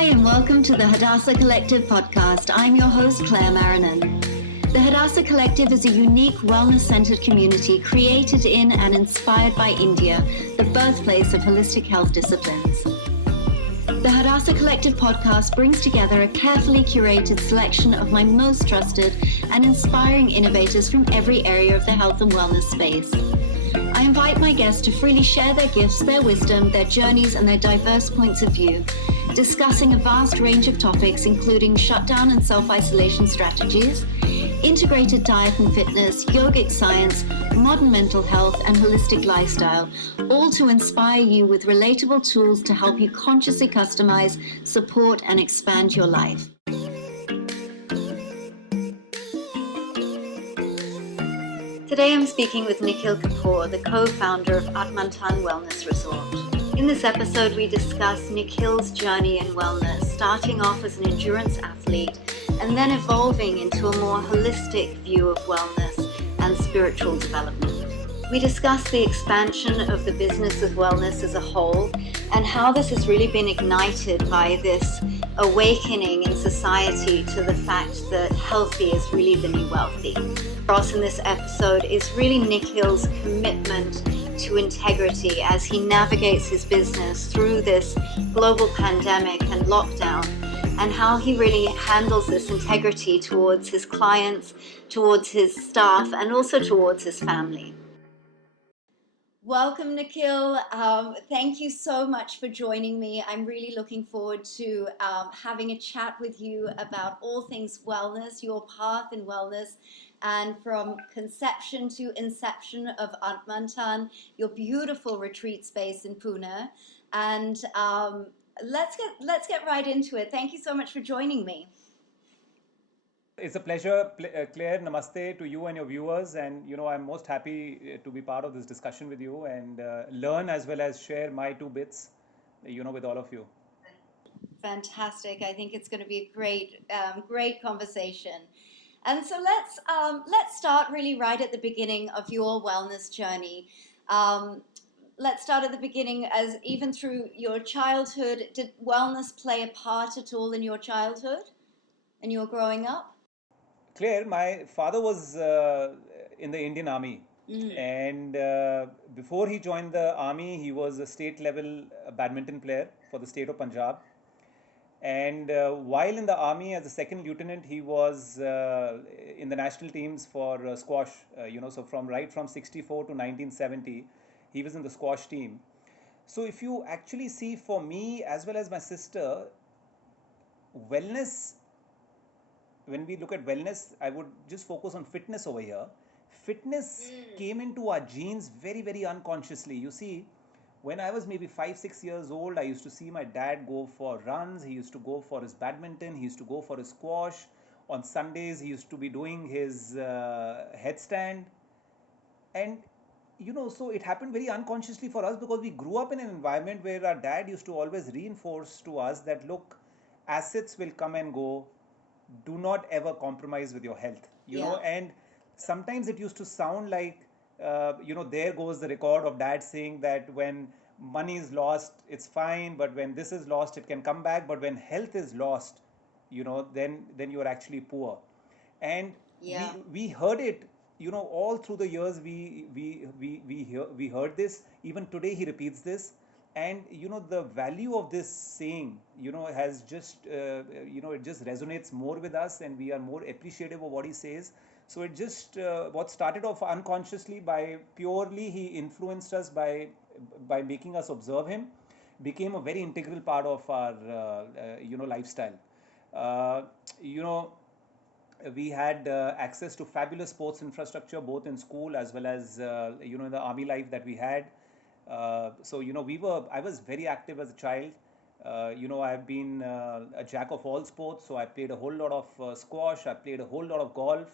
Hi, and welcome to the Hadassah Collective Podcast. I'm your host, Claire Marinan. The Hadassah Collective is a unique, wellness-centered community created in and inspired by India, the birthplace of holistic health disciplines. The Hadassah Collective Podcast brings together a carefully curated selection of my most trusted and inspiring innovators from every area of the health and wellness space. I invite my guests to freely share their gifts, their wisdom, their journeys, and their diverse points of view, discussing a vast range of topics including shutdown and self-isolation strategies, integrated diet and fitness, yogic science, modern mental health, and holistic lifestyle, all to inspire you with relatable tools to help you consciously customize, support, and expand your life. Today I'm speaking with Nikhil Kapur, the co-founder of Atmantan Wellness Resort. In this episode, we discuss Nikhil's journey in wellness, starting off as an endurance athlete and then evolving into a more holistic view of wellness and spiritual development. We discuss the expansion of the business of wellness as a whole and how this has really been ignited by this awakening in society to the fact that healthy is really the new wealthy. For us in this episode is really Nikhil's commitment to integrity as he navigates his business through this global pandemic and lockdown, and how he really handles this integrity towards his clients, towards his staff, and also towards his family. Welcome, Nikhil. Thank you so much for joining me. I'm really looking forward to having a chat with you about all things wellness, your path in wellness, and from conception to inception of Atmantan, your beautiful retreat space in Pune. And let's get right into it. Thank you so much for joining me. It's a pleasure, Claire. Namaste to you and your viewers. And, I'm most happy to be part of this discussion with you and learn as well as share my two bits, with all of you. Fantastic. I think it's going to be a great conversation. And so let's start really right at the beginning of your wellness journey. Let's start at the beginning, as even through your childhood. Did wellness play a part at all in your childhood and your growing up? Claire, my father was in the Indian Army. And before he joined the army, he was a state level badminton player for the state of Punjab. And while in the army as a second lieutenant, he was in the national teams for squash, so from 64 to 1970, he was in the squash team. So if you actually see, for me as well as my sister, wellness, when we look at wellness, I would just focus on fitness over here. Fitness came into our genes very, very unconsciously. You see, when I was maybe 5-6 years old, I used to see my dad go for runs. He used to go for his badminton. He used to go for his squash. On Sundays, he used to be doing his headstand. And, so it happened very unconsciously for us because we grew up in an environment where our dad used to always reinforce to us that, look, assets will come and go. Do not ever compromise with your health, and sometimes it used to sound like, there goes the record of dad saying that when money is lost, it's fine, but when this is lost, it can come back. But when health is lost, then you are actually poor. And we heard it, all through the years. We heard this. Even today, he repeats this. And the value of this saying has just it just resonates more with us, and we are more appreciative of what he says. So it just what started off unconsciously by purely he influenced us by making us observe him, became a very integral part of our lifestyle. We had access to fabulous sports infrastructure both in school as well as in the army life that we had. So I was very active as a child. I've been a jack of all sports. So I played a whole lot of squash. I played a whole lot of golf.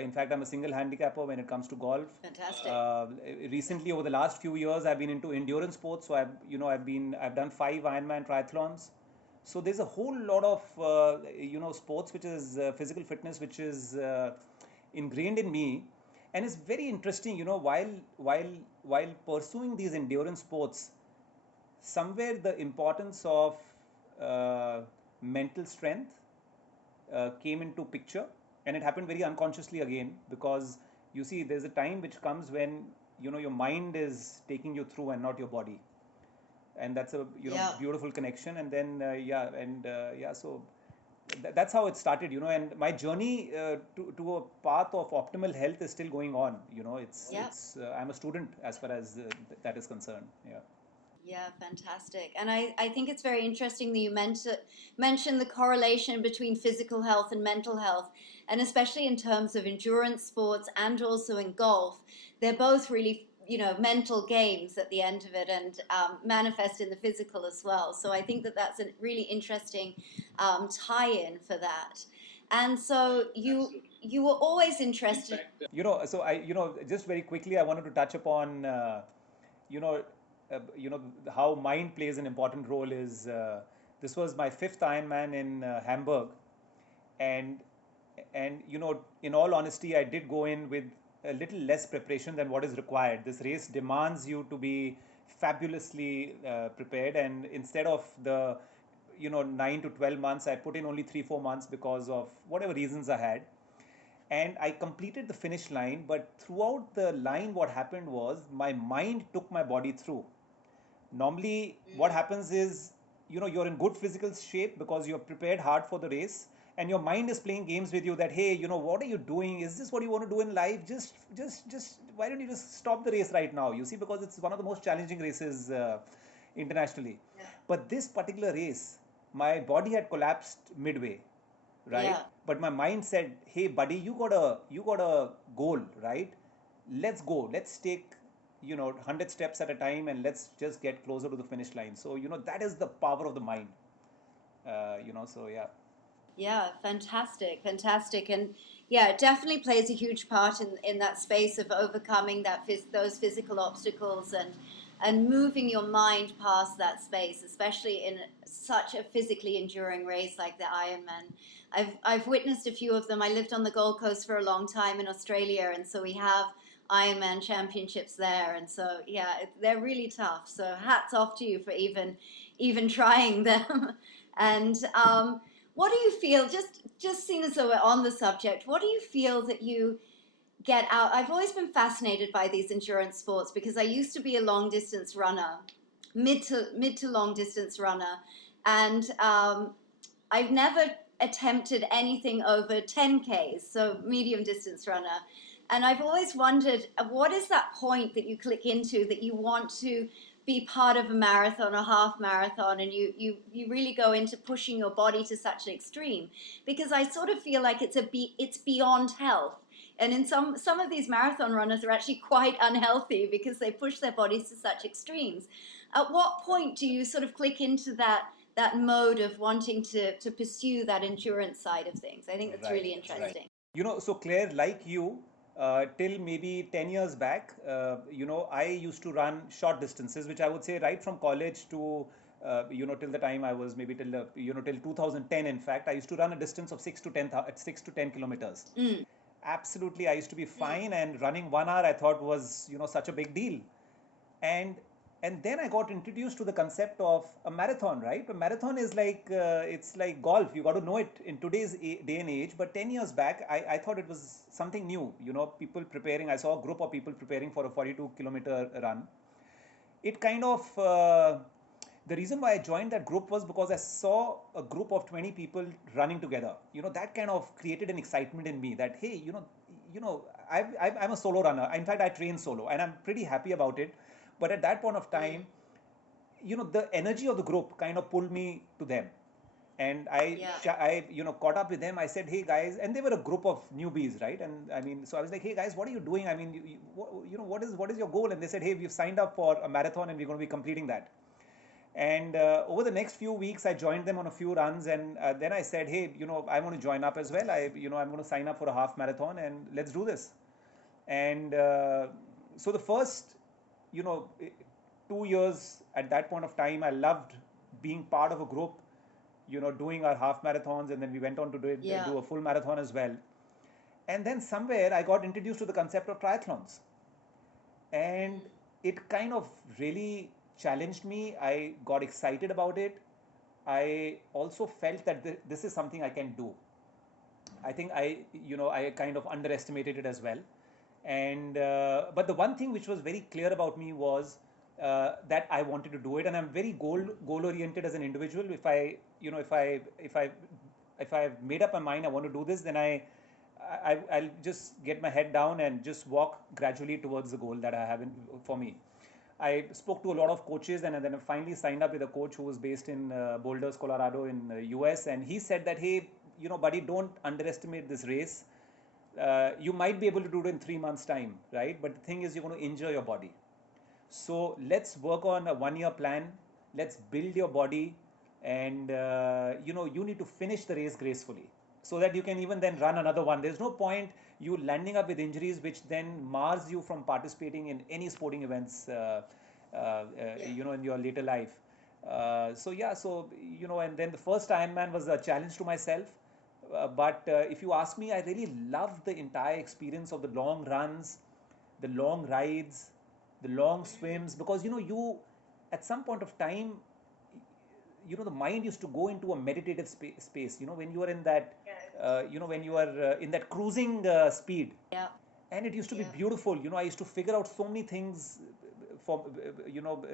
In fact, I'm a single handicapper when it comes to golf. Fantastic. Recently, over the last few years, I've been into endurance sports. So I've done 5 Ironman triathlons. So there's a whole lot of sports which is physical fitness which is ingrained in me. And it's very interesting, while pursuing these endurance sports, somewhere the importance of uh, mental strength came into picture, and it happened very unconsciously again, because you see there's a time which comes when your mind is taking you through and not your body, and that's a Yeah. beautiful connection. And then so that's how it started, and my journey to a path of optimal health is still going on. Yeah. It's I'm a student as far as that is concerned. Yeah. Yeah, fantastic. And I think it's very interesting that you mentioned the correlation between physical health and mental health, and especially in terms of endurance sports and also in golf. They're both really, mental games at the end of it, and manifest in the physical as well. So I think that that's a really interesting tie-in for that. And so you were always interested. So I just very quickly I wanted to touch upon you know you know how mind plays an important role. Is This was my fifth Ironman in Hamburg, and in all honesty, I did go in with a little less preparation than what is required. This race demands you to be fabulously prepared, and instead of the 9 to 12 months, I put in only 3-4 months because of whatever reasons I had. And I completed the finish line, but throughout the line, what happened was my mind took my body through. Normally, what happens is, you're in good physical shape because you're prepared hard for the race, and your mind is playing games with you that, hey, what are you doing? Is this what you want to do in life? Just why don't you just stop the race right now? You see, because it's one of the most challenging races internationally. Yeah. But this particular race, my body had collapsed midway, right? Yeah. But my mind said, hey buddy, you got a goal, right? Let's go, let's take 100 steps at a time, and let's just get closer to the finish line. So that is the power of the mind. So yeah. Yeah, fantastic, fantastic, and yeah, it definitely plays a huge part in that space of overcoming those physical obstacles and moving your mind past that space, especially in such a physically enduring race like the Ironman. I've witnessed a few of them. I lived on the Gold Coast for a long time in Australia, and so we have Ironman championships there, and so yeah, they're really tough. So hats off to you for even trying them, and what do you feel? Just seeing as though we're on the subject, what do you feel that you get out? I've always been fascinated by these endurance sports because I used to be a long distance runner, mid to long distance runner, and I've never attempted anything over 10Ks, so medium distance runner. And I've always wondered, what is that point that you click into that you want to be part of a marathon or half marathon, and you really go into pushing your body to such an extreme? Because I sort of feel like it's beyond health. And in some of these marathon runners are actually quite unhealthy because they push their bodies to such extremes. At what point do you sort of click into that mode of wanting to pursue that endurance side of things? I think that's really interesting. So Claire, like you, till maybe 10 years back, I used to run short distances, which I would say right from college to, till the time I was maybe till 2010. In fact, I used to run a distance of 6 to 10 kilometers. Absolutely, I used to be fine, and running 1 hour I thought was, such a big deal. And then I got introduced to the concept of a marathon, right? A marathon is like it's like golf. You got to know it in today's day and age. But 10 years back, I thought it was something new. People preparing. I saw a group of people preparing for a 42-kilometer run. It kind of the reason why I joined that group was because I saw a group of 20 people running together. That kind of created an excitement in me that, hey, I'm a solo runner. In fact, I train solo, and I'm pretty happy about it. But at that point of time, the energy of the group kind of pulled me to them. And I caught up with them. I said, hey guys, and they were a group of newbies, right? And I mean, so I was like, hey guys, what are you doing? I mean, what is your goal? And they said, hey, we've signed up for a marathon and we're going to be completing that. And over the next few weeks, I joined them on a few runs, and then I said, hey, I want to join up as well. I'm going to sign up for a half marathon, and let's do this. And so the first 2 years at that point of time, I loved being part of a group, doing our half marathons, and then we went on to do a full marathon as well. And then somewhere I got introduced to the concept of triathlons, and it kind of really challenged me. I got excited about it. I also felt that this is something I can do. I think I kind of underestimated it as well. And but the one thing which was very clear about me was that I wanted to do it, and I'm very goal oriented as an individual. If I've made up my mind I want to do this, then I'll just get my head down and just walk gradually towards the goal that I have for me. I spoke to a lot of coaches, and then I finally signed up with a coach who was based in Boulder, Colorado, in the US, and he said that, hey, buddy, don't underestimate this race. You might be able to do it in 3 months' time, right? But the thing is, you're going to injure your body. So let's work on a 1 year plan. Let's build your body, and you need to finish the race gracefully, so that you can even then run another one. There's no point you landing up with injuries which then mars you from participating in any sporting events in your later life. And then the first Ironman was a challenge to myself. But if you ask me, I really loved the entire experience of the long runs, the long rides, the long swims, because you at some point of time, the mind used to go into a meditative space, when you are in that when you are in that cruising speed. Yeah. And it used to be beautiful. I used to figure out so many things for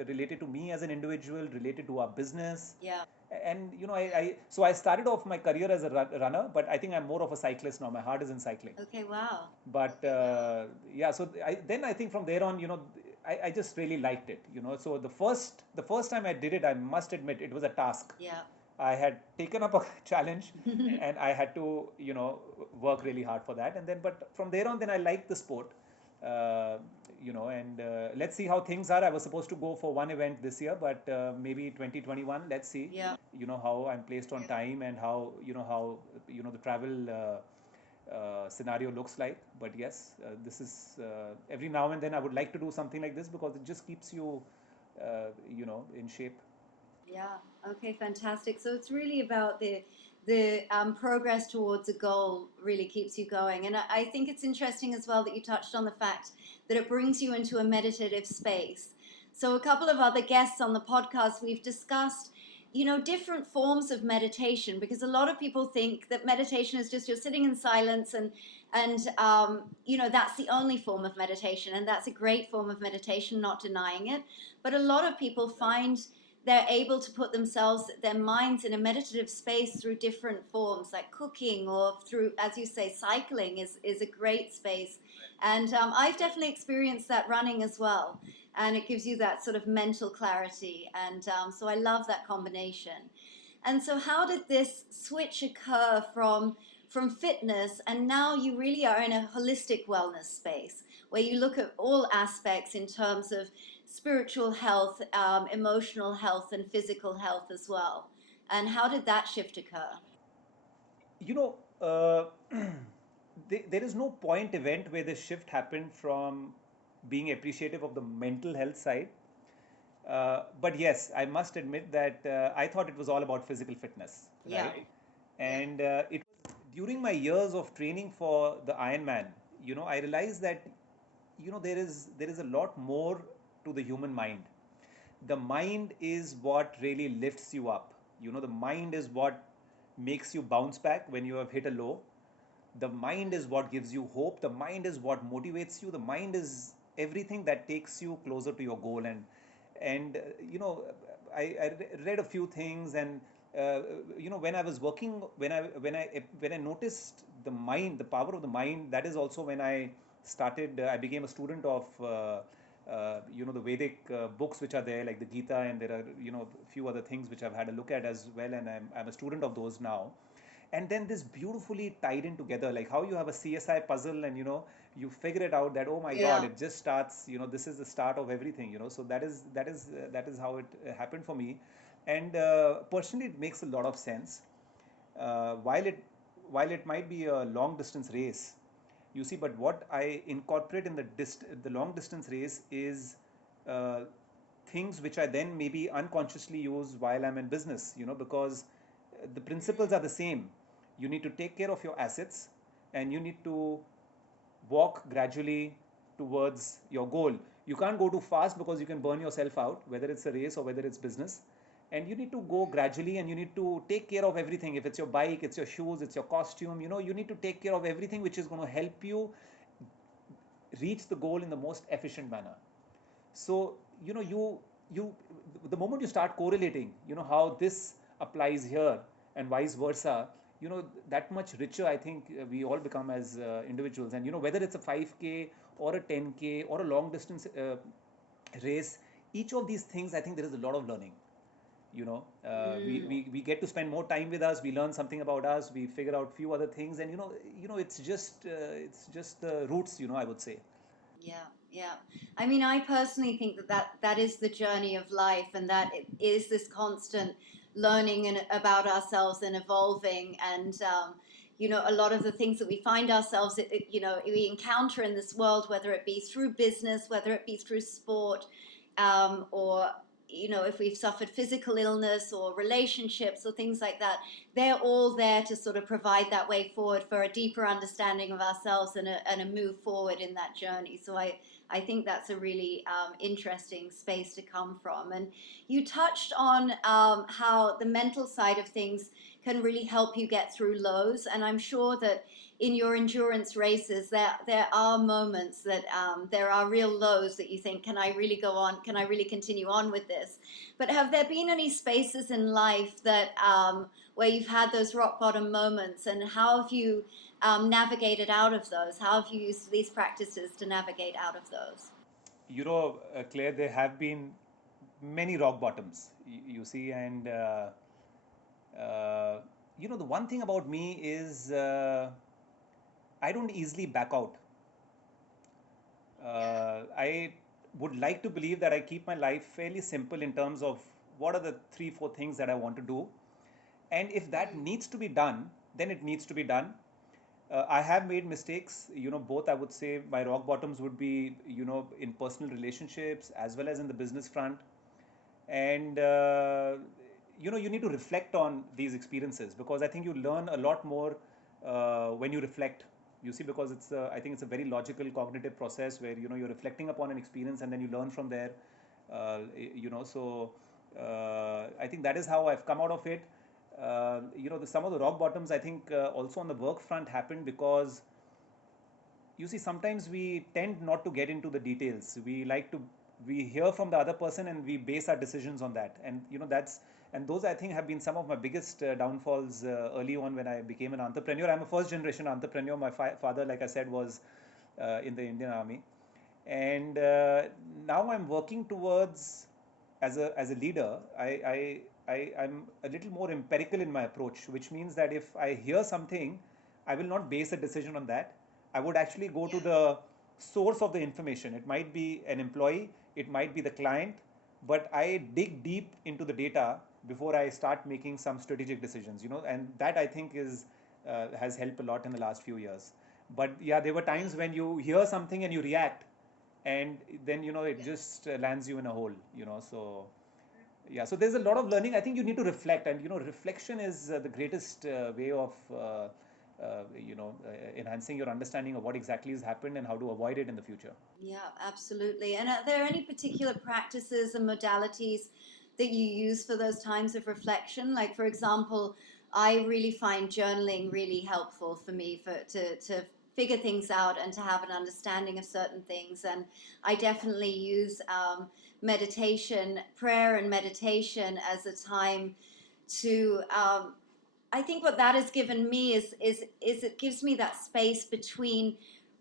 related to me as an individual, related to our business. Yeah. And I started off my career as a runner, but I think I'm more of a cyclist now. My heart is in cycling. Okay, wow. But so I think from there on, I just really liked it. So the first time I did it, I must admit it was a task. Yeah. I had taken up a challenge and I had to work really hard for that. And then, but from there on, then I liked the sport. And let's see how things are. I was supposed to go for one event this year, but maybe 2021. Let's see. Yeah. How I'm placed on time, and how the travel scenario looks like. But yes, this is every now and then I would like to do something like this, because it just keeps you in shape. Yeah. Okay. Fantastic. So it's really about the progress towards a goal really keeps you going, and I think it's interesting as well that you touched on the fact that it brings you into a meditative space. So a couple of other guests on the podcast, we've discussed different forms of meditation, because a lot of people think that meditation is just you're sitting in silence and that's the only form of meditation, and that's a great form of meditation, not denying it. But a lot of people find they're able to put their minds in a meditative space through different forms, like cooking, or through, as you say, cycling is a great space. And I've definitely experienced that running as well. And it gives you that sort of mental clarity. And so I love that combination. And so how did this switch occur from fitness, and now you really are in a holistic wellness space where you look at all aspects in terms of spiritual health, emotional health, and physical health as well? And how did that shift occur? There is no point event where the shift happened from being appreciative of the mental health side. But yes, I must admit that I thought it was all about physical fitness, Yeah. right? And it was during my years of training for the Ironman, I realized that there is a lot more to the human mind. The mind is what really lifts you up. The mind is what makes you bounce back when you have hit a low. The mind is what gives you hope. The mind is what motivates you. The mind is everything that takes you closer to your goal. And I read a few things, and when I was working, when I noticed the mind, the power of the mind, that is also when I started. I became a student of the Vedic books which are there, like the Gita, and there are a few other things which I've had a look at as well, and I'm a student of those now. And then this beautifully tied in together, like how you have a CSI puzzle, and you figure it out that, oh my God, it just starts. This is the start of everything. So that is how it happened for me, and personally, it makes a lot of sense. While it might be a long distance race, you see, but what I incorporate in the long distance race is uh, things which I then maybe unconsciously use while I'm in business, because the principles are the same. You need to take care of your assets, and you need to walk gradually towards your goal. You can't go too fast, because you can burn yourself out, whether it's a race or whether it's business. and you need to go gradually, and you need to take care of everything. If it's your bike, it's your shoes, it's your costume, you need to take care of everything which is going to help you reach the goal in the most efficient manner. So you the moment you start correlating, how this applies here and vice versa, that much richer I think we all become as individuals. And whether it's a 5K or a 10K or a long distance race, each of these things, I think there is a lot of learning. We get to spend more time with us, we learn something about us, we figure out few other things, and it's just the roots, I would say. Yeah, yeah. I mean, I personally think that is the journey of life, and that it is this constant learning and about ourselves and evolving. And a lot of the things that we find ourselves, we encounter in this world, whether it be through business, whether it be through sport, or if we've suffered physical illness or relationships or things like that, they're all there to sort of provide that way forward for a deeper understanding of ourselves and a move forward in that journey. So I think that's a really interesting space to come from. And you touched on how the mental side of things can really help you get through lows. And I'm sure that in your endurance races, there are moments that there are real lows that you think, can I really go on? Can I really continue on with this? But have there been any spaces in life that where you've had those rock bottom moments, and how have you navigated out of those? How have you used these practices to navigate out of those? Claire, there have been many rock bottoms, you see, and the one thing about me is I don't easily back out. I would like to believe that I keep my life fairly simple in terms of what are the three, four things that I want to do. And if that needs to be done, then it needs to be done. I have made mistakes, both I would say my rock bottoms would be, in personal relationships as well as in the business front. And, you need to reflect on these experiences, because I think you learn a lot more when you reflect. You see, because I think it's a very logical cognitive process where, you're reflecting upon an experience and then you learn from there. So I think that is how I've come out of it. Some of the rock bottoms, I think, also on the work front happened because, you see, sometimes we tend not to get into the details. We hear from the other person and we base our decisions on that. And, those I think have been some of my biggest downfalls early on when I became an entrepreneur. I'm a first generation entrepreneur. My father, like I said, was in the Indian Army. And now I'm working towards, as a leader, I'm a little more empirical in my approach, which means that if I hear something, I will not base a decision on that. I would actually go to the source of the information. It might be an employee, it might be the client, but I dig deep into the data before I start making some strategic decisions, and that I think has helped a lot in the last few years. But yeah, there were times when you hear something and you react, and then it just lands you in a hole, so yeah, so there's a lot of learning. I think you need to reflect, and reflection is the greatest way of enhancing your understanding of what exactly has happened and how to avoid it in the future. Yeah, absolutely. And are there any particular practices and modalities that you use for those times of reflection? Like, for example, I really find journaling really helpful for me to figure things out and to have an understanding of certain things. And I definitely use meditation, prayer and meditation as a time to I think what that has given me is it gives me that space between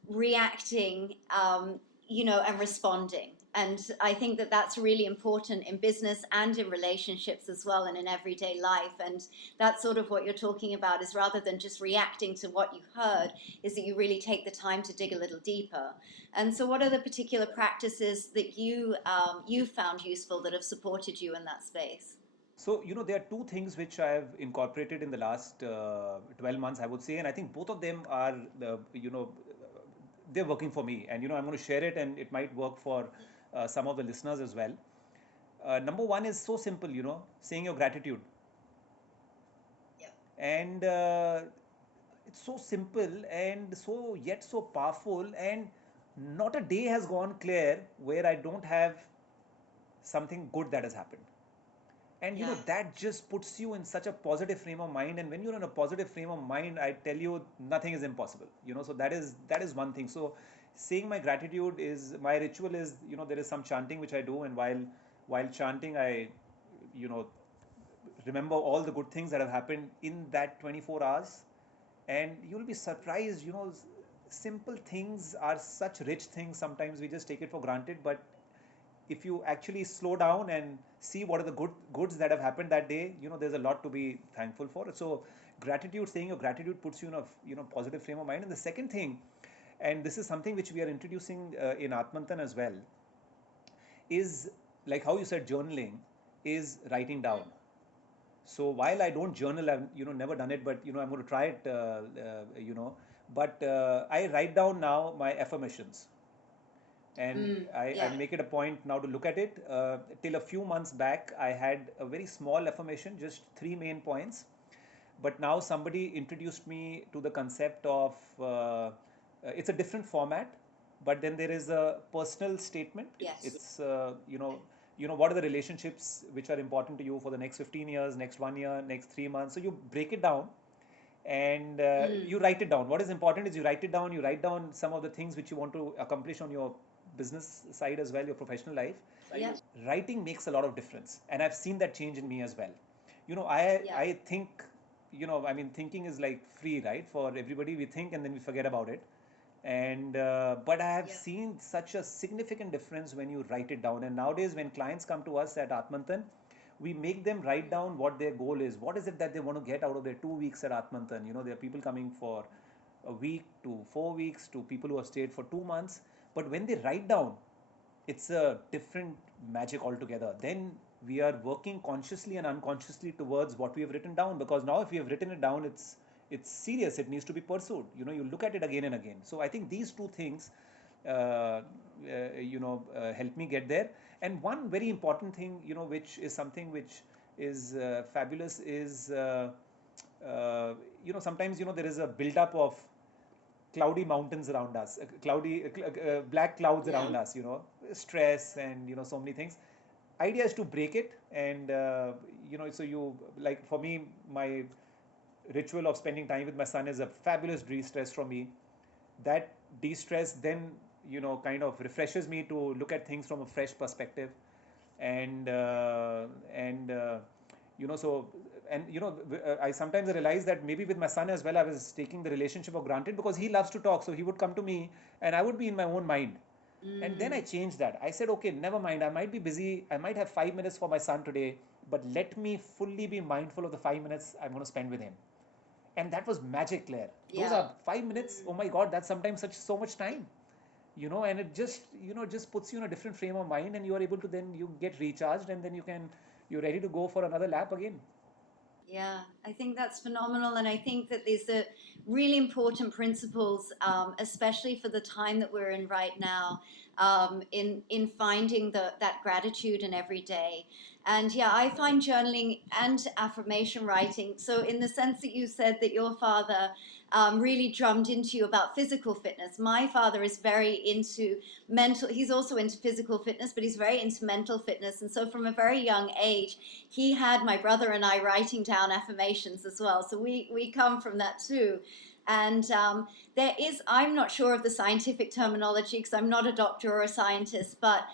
reacting, and responding. And I think that that's really important in business and in relationships as well, and in everyday life. And that's sort of what you're talking about, is rather than just reacting to what you heard, is that you really take the time to dig a little deeper. And so, what are the particular practices that you found useful that have supported you in that space? So, there are two things which I have incorporated in the last 12 months, I would say, and I think both of them are, they're working for me. And, I'm going to share it, and it might work for some of the listeners as well. Number one is so simple, saying your gratitude. Yeah. And it's so simple and so yet so powerful, and not a day has gone clear where I don't have something good that has happened. And that just puts you in such a positive frame of mind, and when you're in a positive frame of mind, I tell you, nothing is impossible. So that is one thing. So saying my gratitude is my ritual. Is there is some chanting which I do, and while chanting, I you know remember all the good things that have happened in that 24 hours. And you'll be surprised. Simple things are such rich things. Sometimes we just take it for granted, but if you actually slow down and see what are the goods that have happened that day, there's a lot to be thankful for. So gratitude, saying your gratitude, puts you in a positive frame of mind. And the second thing, and this is something which we are introducing in Atmantan as well, is like how you said journaling, is writing down. So while I don't journal, I've never done it, but I'm going to try it. But I write down now my affirmations, and I make it a point now to look at it. Till a few months back, I had a very small affirmation, just three main points. But now somebody introduced me to the concept of it's a different format, but then there is a personal statement. Yes. It's what are the relationships which are important to you for the next 15 years, next 1 year, next 3 months. So you break it down, and you write it down. What is important is you write it down. You write down some of the things which you want to accomplish on your business side as well, your professional life. Yeah. Writing makes a lot of difference, and I've seen that change in me as well. I think, thinking is like free, right? For everybody, we think and then we forget about it. And but I have seen such a significant difference when you write it down. And nowadays, when clients come to us at Atmantan, we make them write down what their goal is. What is it that they want to get out of their 2 weeks at Atmantan? There are people coming for a week to 4 weeks, to people who have stayed for 2 months. But when they write down, it's a different magic altogether. Then we are working consciously and unconsciously towards what we have written down, because now if we have written it down, it's serious. It needs to be pursued. You look at it again and again. So I think these two things help me get there. And one very important thing, which is something which is fabulous, is sometimes there is a build up of cloudy mountains around us, black clouds around us, stress and so many things. Idea is to break it. And so you, like, for me, my ritual of spending time with my son is a fabulous de-stress for me. That de-stress then kind of refreshes me to look at things from a fresh perspective. And so, and I sometimes realize that maybe with my son as well, I was taking the relationship for granted, because he loves to talk. So he would come to me and I would be in my own mind. And then I changed that. I said, okay, never mind. I might be busy. I might have 5 minutes for my son today, but let me fully be mindful of the 5 minutes I'm going to spend with him. And that was magic, Claire. Those are 5 minutes. Oh my God, that's sometimes so much time. And it just puts you in a different frame of mind, and you are able to, then you get recharged, and then you're ready to go for another lap again. Yeah, I think that's phenomenal. And I think that these are really important principles, especially for the time that we're in right now, in finding that gratitude in every day. And yeah, I find journaling and affirmation writing. So in the sense that you said that your father really drummed into you about physical fitness, my father is very into mental. He's also into physical fitness, but he's very into mental fitness. And so from a very young age, he had my brother and I writing down affirmations as well. So we come from that too. And there is, I'm not sure of the scientific terminology because I'm not a doctor or a scientist, but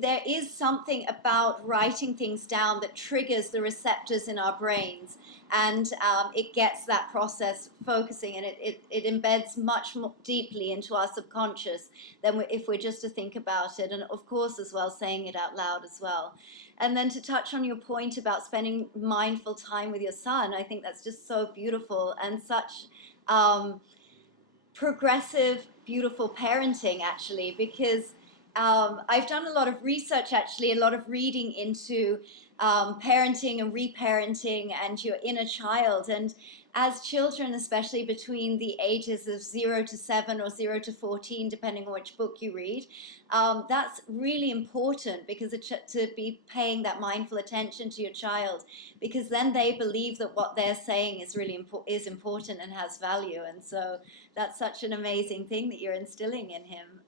there is something about writing things down that triggers the receptors in our brains, and it gets that process focusing, and it embeds much more deeply into our subconscious than if we're just to think about it. And of course, as well, saying it out loud as well. And then to touch on your point about spending mindful time with your son, I think that's just so beautiful and such progressive, beautiful parenting, actually, because I've done a lot of research, actually, a lot of reading into parenting and reparenting and your inner child. And as children, especially between the ages of 0 to 7 or 0 to 14, depending on which book you read, that's really important, because to be paying that mindful attention to your child, because then they believe that what they're saying is really important and has value. And so that's such an amazing thing that you're instilling in him.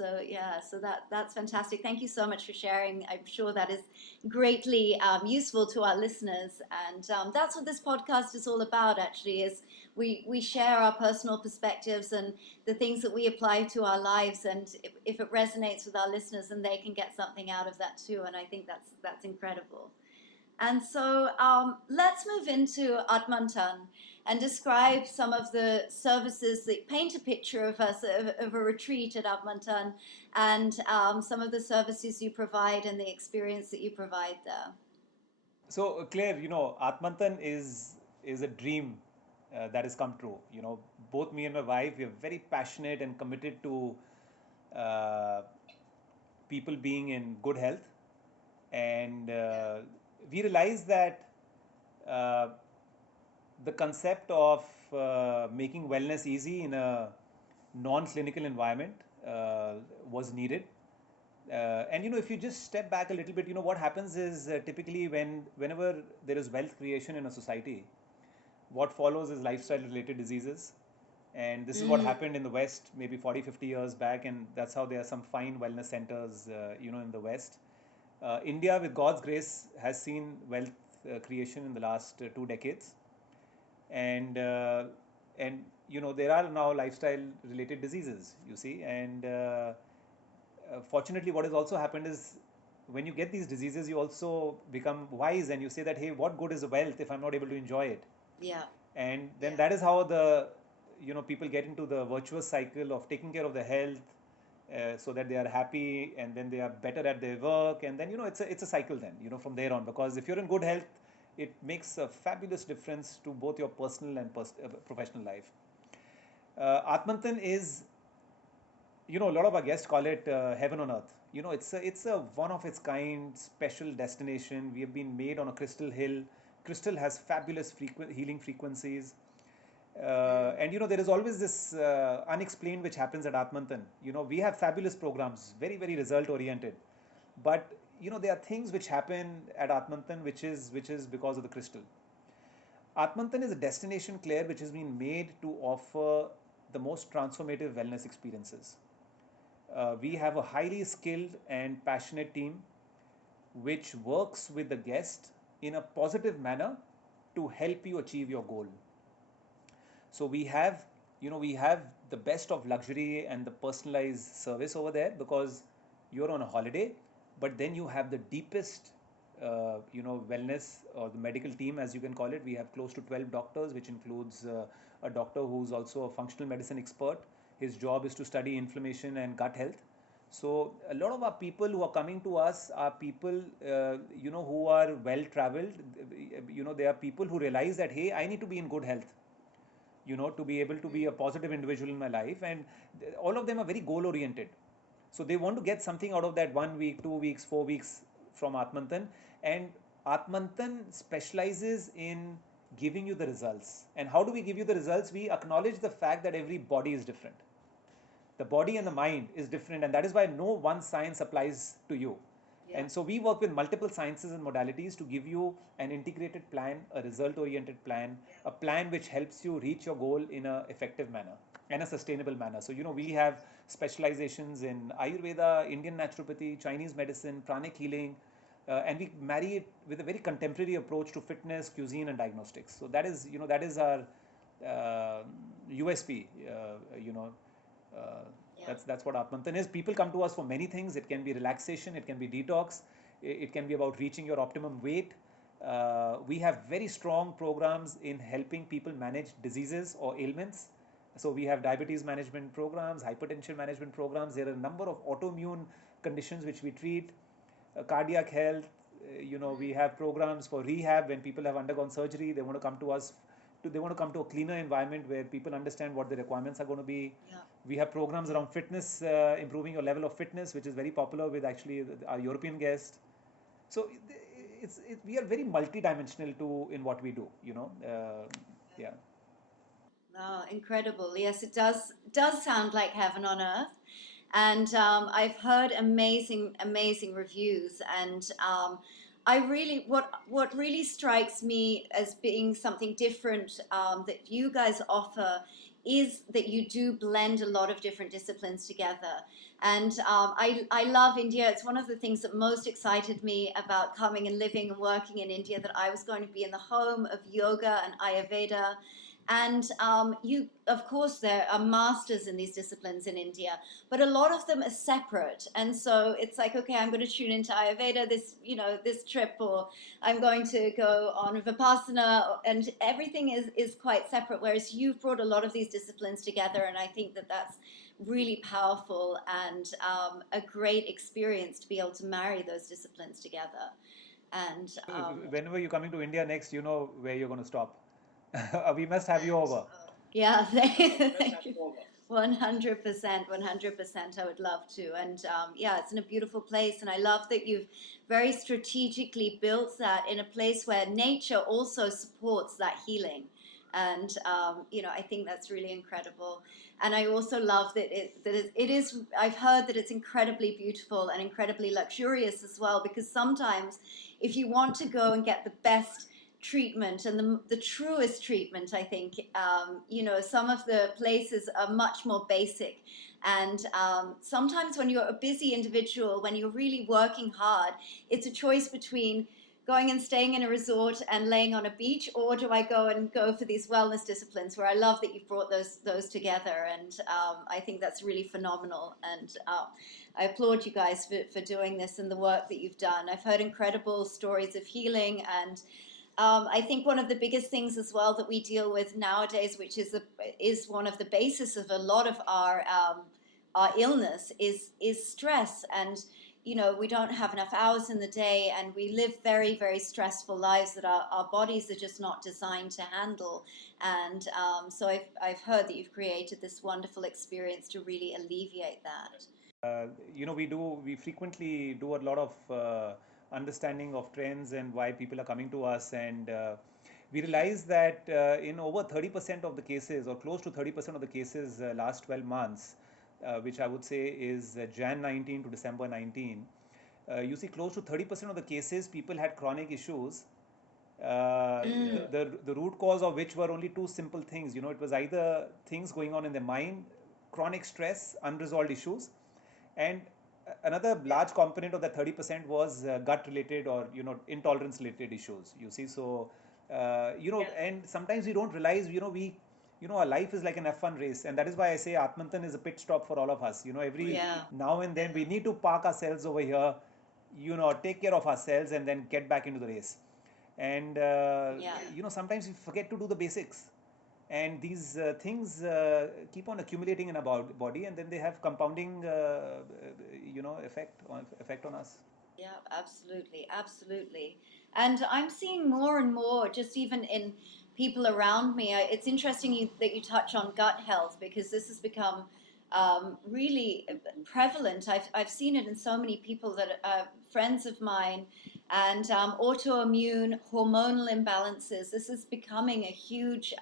So yeah, so that's fantastic. Thank you so much for sharing. I'm sure that is greatly useful to our listeners, and that's what this podcast is all about. Actually, is we share our personal perspectives and the things that we apply to our lives, and if it resonates with our listeners, then they can get something out of that too. And I think that's incredible. And so let's move into Atmantan and describe some of the services that paint a picture of us, of a retreat at Atmantan, and some of the services you provide and the experience that you provide there. So, Claire, Atmantan is a dream that has come true. Both me and my wife, we are very passionate and committed to uh, people being in good health, and we realize that uh, the concept of making wellness easy in a non-clinical environment was needed. And if you just step back a little bit, what happens is typically whenever there is wealth creation in a society, what follows is lifestyle related diseases. And this is what happened in the West maybe 40, 50 years back, and that's how there are some fine wellness centers, in the West. India, with God's grace, has seen wealth creation in the last 2 decades, and there are now lifestyle related diseases, you see, and fortunately, what has also happened is when you get these diseases, you also become wise and you say that, hey, what good is the wealth if I'm not able to enjoy it? Yeah. And then that is how people get into the virtuous cycle of taking care of their health, so that they are happy, and then they are better at their work, and then it's a cycle then, from there on, because if you're in good health, it makes a fabulous difference to both your personal and professional life. Atmantan is, a lot of our guests call it heaven on earth. It's a one of its kind special destination. We have been made on a crystal hill. Crystal has fabulous healing frequencies. And there is always this unexplained which happens at Atmantan. We have fabulous programs, very, very result oriented. But there are things which happen at Atmantan which is because of the crystal. Atmantan is a destination, Claire, which has been made to offer the most transformative wellness experiences. We have a highly skilled and passionate team which works with the guest in a positive manner to help you achieve your goal. So we have the best of luxury and the personalized service over there, because you're on a holiday, but then you have the deepest wellness, or the medical team, as you can call it. We have close to 12 doctors, which includes a doctor who's also a functional medicine expert. His job is to study inflammation and gut health. So a lot of our people who are coming to us are people, who are well traveled. They are people who realize that, hey, I need to be in good health, to be able to be a positive individual in my life. And all of them are very goal oriented. So they want to get something out of that 1 week, 2 weeks, 4 weeks from Atmantan. And Atmantan specializes in giving you the results. And how do we give you the results? We acknowledge the fact that every body is different. The body and the mind is different, and that is why no one science applies to you. Yeah. And so we work with multiple sciences and modalities to give you an integrated plan, a result oriented plan, a plan which helps you reach your goal in an effective manner and a sustainable manner. So we have specializations in Ayurveda, Indian naturopathy, Chinese medicine, pranic healing, and we marry it with a very contemporary approach to fitness, cuisine, and diagnostics. So that is our USP. Uh, that's what Atmantan is. People come to us for many things. It can be relaxation, it can be detox, it can be about reaching your optimum weight. We have very strong programs in helping people manage diseases or ailments. So we have diabetes management programs, hypertension management programs. There are a number of autoimmune conditions which we treat, cardiac health. We have programs for rehab when people have undergone surgery. They want to come to us. They want to come to a cleaner environment where people understand what the requirements are going to be. Yeah. We have programs around fitness, improving your level of fitness, which is very popular with actually our European guests. So we are very multidimensional in what we do. Yeah. Oh, incredible. Yes, it does sound like heaven on earth. And I've heard amazing reviews. And I really, what really strikes me as being something different that you guys offer is that you do blend a lot of different disciplines together. And I love India. It's one of the things that most excited me about coming and living and working in India, that I was going to be in the home of yoga and Ayurveda. And of course, there are masters in these disciplines in India, but a lot of them are separate. And so it's like, okay, I'm going to tune into Ayurveda this trip, or I'm going to go on Vipassana, and everything is quite separate. Whereas you've brought a lot of these disciplines together, and I think that that's really powerful and a great experience to be able to marry those disciplines together. And Whenever you're coming to India next, you know where you're going to stop. We must have you over. yeah, thank you. 100%, 100%. I would love to. And yeah, it's in a beautiful place. And I love that you've very strategically built that in a place where nature also supports that healing. And I think that's really incredible. And I also love that it is. I've heard that it's incredibly beautiful and incredibly luxurious as well. Because sometimes, if you want to go and get the best treatment and the truest treatment, I think some of the places are much more basic. And sometimes when you're a busy individual, when you're really working hard, it's a choice between going and staying in a resort and laying on a beach, or do I go for these wellness disciplines, where I love that you've brought those together. And I think that's really phenomenal. And I applaud you guys for doing this and the work that you've done. I've heard incredible stories of healing, and I think one of the biggest things as well that we deal with nowadays, which is one of the basis of a lot of our illness, is stress. And we don't have enough hours in the day, and we live very, very stressful lives that our bodies are just not designed to handle. And so I've heard that you've created this wonderful experience to really alleviate that. We frequently do a lot of understanding of trends and why people are coming to us, and we realize that in over 30% of the cases, or close to 30% of the cases, last 12 months, which I would say is Jan 19 to December 19, you see close to 30% of the cases people had chronic issues. The root cause of which were only two simple things. It was either things going on in their mind, chronic stress, unresolved issues, and another large component of that 30% was gut related, or intolerance related issues. You see, so and sometimes we don't realize, our life is like an F1 race, and that is why I say Atmantan is a pit stop for all of us. Every now and then we need to park ourselves over here, take care of ourselves, and then get back into the race. And sometimes we forget to do the basics, and these things keep on accumulating in our body, and then they have compounding effect on us. Yeah, absolutely, absolutely. And I'm seeing more and more, just even in people around me. It's interesting that you touch on gut health, because this has become really prevalent. I've seen it in so many people that are friends of mine, and autoimmune hormonal imbalances. This is becoming a huge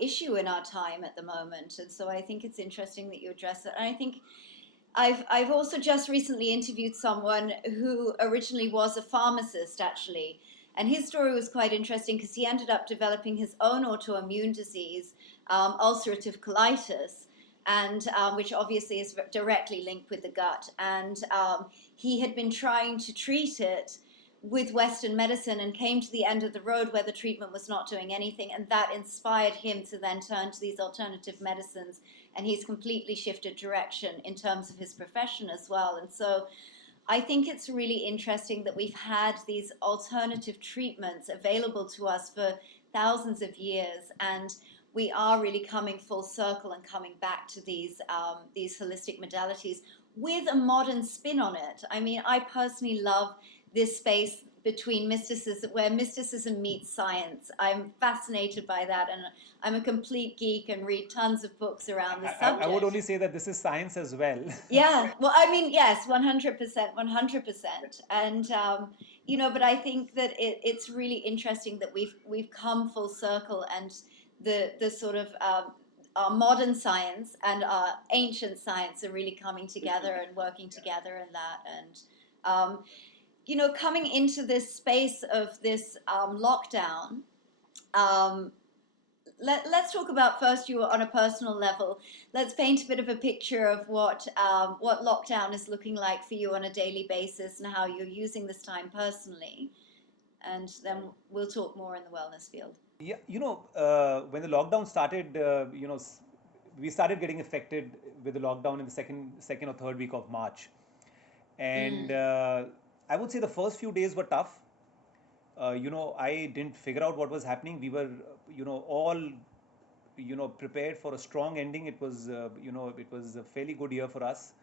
issue in our time at the moment. And so I think it's interesting that you address it. And I think I've also just recently interviewed someone who originally was a pharmacist, actually, and his story was quite interesting, because he ended up developing his own autoimmune disease, ulcerative colitis, and which obviously is directly linked with the gut. And he had been trying to treat it with Western medicine, and came to the end of the road where the treatment was not doing anything, and that inspired him to then turn to these alternative medicines. And he's completely shifted direction in terms of his profession as well. And so I think it's really interesting that we've had these alternative treatments available to us for thousands of years, and we are really coming full circle and coming back to these holistic modalities with a modern spin on it. I mean, I personally love this space between mysticism, where mysticism meets science. I'm fascinated by that, and I'm a complete geek and read tons of books around the subject. I would only say that this is science as well. Yeah, well, I mean, yes, 100%, 100%. And, but I think that it's really interesting that we've come full circle, and the sort of our modern science and our ancient science are really coming together and working together in that. And, coming into this space of this lockdown, let's talk about first you on a personal level. Let's paint a bit of a picture of what lockdown is looking like for you on a daily basis and how you're using this time personally, and then we'll talk more in the wellness field. Yeah, when the lockdown started, we started getting affected with the lockdown in the second or third week of March, and I would say the first few days were tough. I didn't figure out what was happening. We were, all, prepared for a strong ending. It was a fairly good year for us,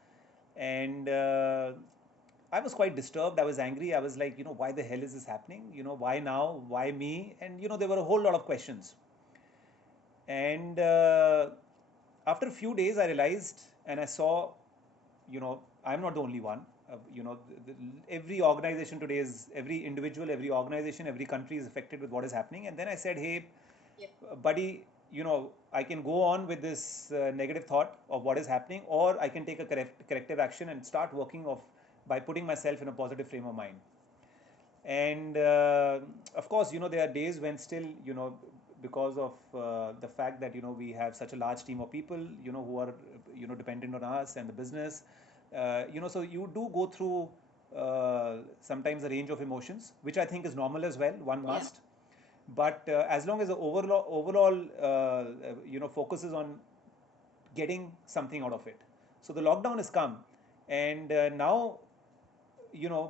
and I was quite disturbed. I was angry. I was like, why the hell is this happening? Why now? Why me? And there were a whole lot of questions. And after a few days, I realized and I saw, I'm not the only one. Every organization today every individual, every organization, every country is affected with what is happening. And then I said, hey, buddy, I can go on with this negative thought of what is happening, or I can take a corrective action and start working by putting myself in a positive frame of mind. And of course, there are days when still, because of the fact that, we have such a large team of people, who are, dependent on us and the business, so you do go through sometimes a range of emotions, which I think is normal as well. One must. But as long as the overall focuses on getting something out of it. So the lockdown has come, and now,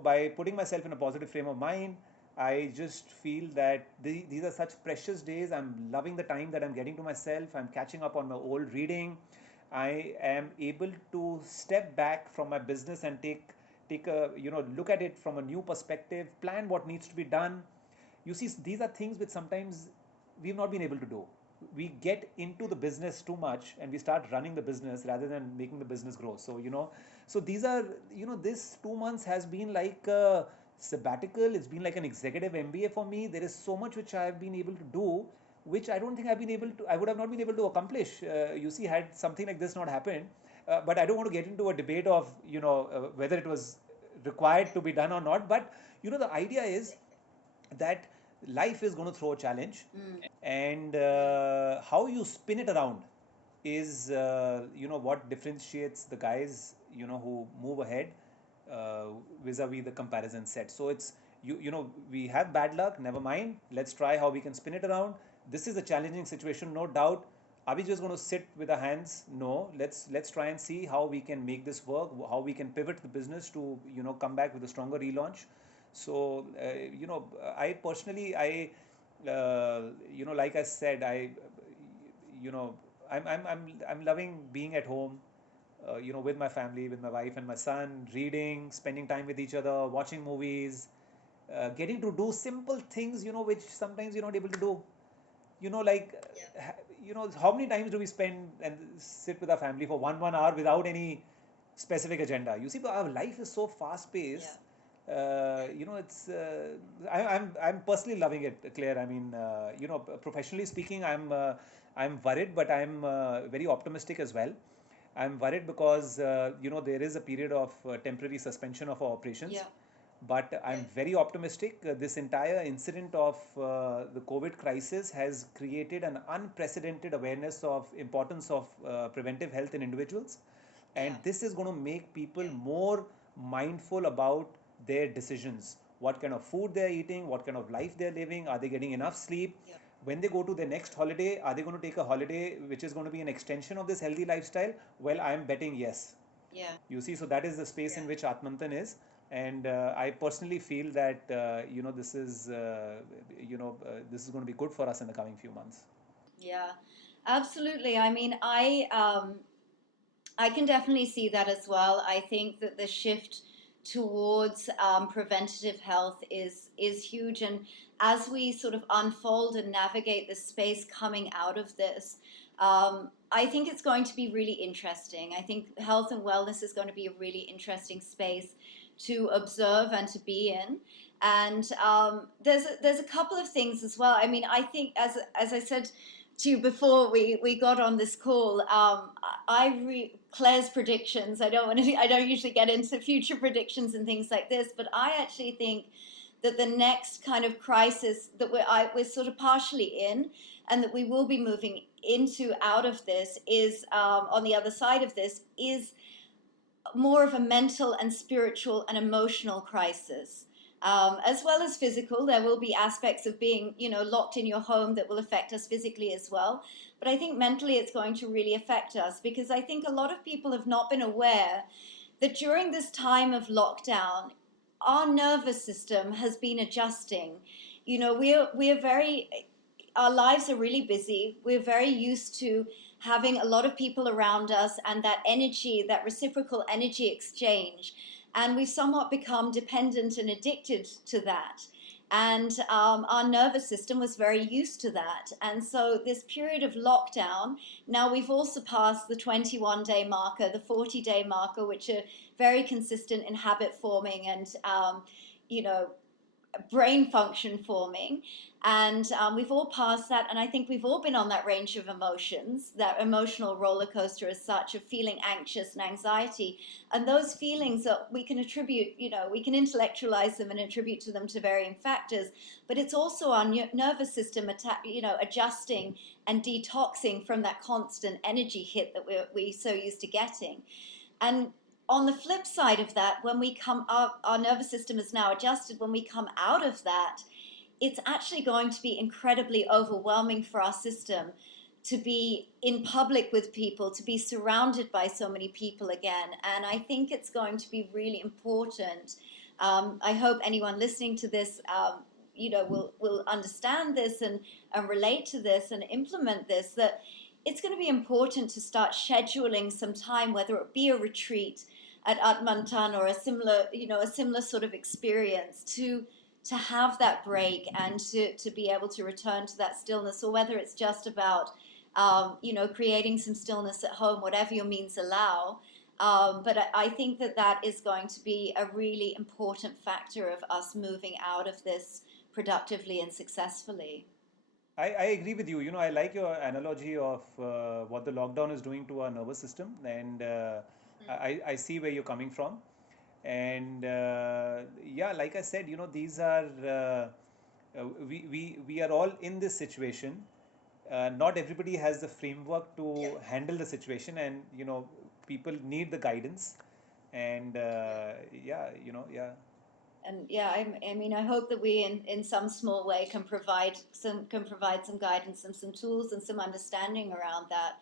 by putting myself in a positive frame of mind, I just feel that these are such precious days. I'm loving the time that I'm getting to myself. I'm catching up on my old reading. I am able to step back from my business and take a look at it from a new perspective, plan what needs to be done. You see, these are things which sometimes we've not been able to do. We get into the business too much and we start running the business rather than making the business grow. So, so these are, this 2 months has been like a sabbatical. It's been like an executive MBA for me. There is so much which I have been able to do, which I don't think I would have not been able to accomplish. You see, had something like this not happened, but I don't want to get into a debate of, whether it was required to be done or not. But, the idea is that life is going to throw a challenge, and how you spin it around is what differentiates the guys who move ahead vis-a-vis the comparison set. So it's we have bad luck, never mind, let's try how we can spin it around. This is a challenging situation, no doubt. Are we just going to sit with our hands? No, let's try and see how we can make this work, how we can pivot the business to come back with a stronger relaunch. So I personally, like I said, I'm loving being at home, with my family, with my wife and my son, reading, spending time with each other, watching movies, getting to do simple things, which sometimes you're not able to do. How many times do we spend and sit with our family for one hour without any specific agenda? You see, our life is so fast paced. It's I'm personally loving it, Claire. I mean, professionally speaking, I'm worried, but I'm very optimistic as well. I'm worried because there is a period of temporary suspension of our operations. But I'm very optimistic. This entire incident of the COVID crisis has created an unprecedented awareness of importance of preventive health in individuals, and this is going to make people more mindful about their decisions. What kind of food they're eating, what kind of life they're living, are they getting enough sleep? When they go to their next holiday, are they going to take a holiday which is going to be an extension of this healthy lifestyle? Well, I'm betting yes. You see, so that is the space in which Atmantan is. And I personally feel that this is this is going to be good for us in the coming few months. Yeah, absolutely. I mean, I can definitely see that as well. I think that the shift towards preventative health is huge, and as we sort of unfold and navigate the space coming out of this, I think it's going to be really interesting. I think health and wellness is going to be a really interesting space to observe and to be in. And there's a couple of things as well. I mean, I think as I said to you before we got on this call, Claire's predictions. I don't usually get into future predictions and things like this, but I actually think that the next kind of crisis that we're sort of partially in, and that we will be moving into out of this is on the other side of this is more of a mental and spiritual and emotional crisis. As well as physical, there will be aspects of being, locked in your home that will affect us physically as well. But I think mentally it's going to really affect us, because I think a lot of people have not been aware that during this time of lockdown, our nervous system has been adjusting. We're very, our lives are really busy. We're very used to having a lot of people around us and that energy, that reciprocal energy exchange. And we've somewhat become dependent and addicted to that. And our nervous system was very used to that. And so this period of lockdown, now we've all surpassed the 21-day marker, the 40-day marker, which are very consistent in habit forming and, brain function forming. And we've all passed that, and I think we've all been on that range of emotions, that emotional roller coaster as such, of feeling anxious and anxiety. And those feelings that we can attribute, we can intellectualize them and attribute to them to varying factors, but it's also our nervous system adjusting and detoxing from that constant energy hit that we're so used to getting. And on the flip side of that, when we come up, our nervous system is now adjusted. When we come out of that, it's actually going to be incredibly overwhelming for our system to be in public with people, to be surrounded by so many people again. And I think it's going to be really important. I hope anyone listening to this, will understand this and relate to this and implement this, that it's going to be important to start scheduling some time, whether it be a retreat at Atmantan or a similar sort of experience, to have that break and to be able to return to that stillness, or whether it's just about creating some stillness at home, whatever your means allow. But I think that is going to be a really important factor of us moving out of this productively and successfully. I agree with you. I like your analogy of what the lockdown is doing to our nervous system, and I see where you're coming from. And yeah, like I said, these are we are all in this situation. Not everybody has the framework to handle the situation, and people need the guidance. And yeah. And yeah, I mean, I hope that we, in some small way, can provide some guidance and some tools and some understanding around that.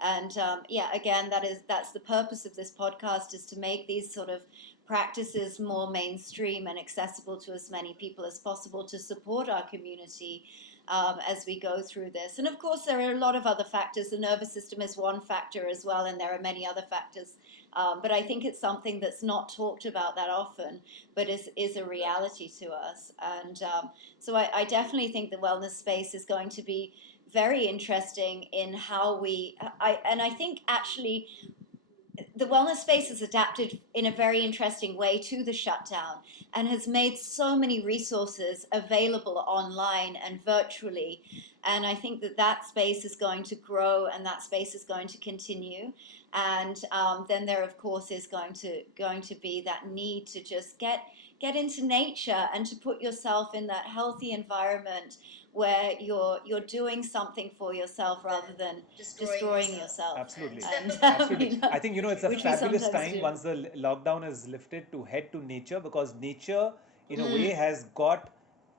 And yeah, again, that's the purpose of this podcast, is to make these sort of practices more mainstream and accessible to as many people as possible, to support our community as we go through this. And of course, there are a lot of other factors. The nervous system is one factor as well, and there are many other factors. But I think it's something that's not talked about that often, but is a reality to us. And so I definitely think the wellness space is going to be very interesting in how I think actually the wellness space has adapted in a very interesting way to the shutdown, and has made so many resources available online and virtually. And I think that space is going to grow, and that space is going to continue. And then there, of course, is going to be that need to just get into nature and to put yourself in that healthy environment where you're doing something for yourself rather than destroying yourself. Absolutely. And, Absolutely. I think it's a which we fabulous sometimes time do. once the lockdown is lifted to head to nature, because nature in a way has got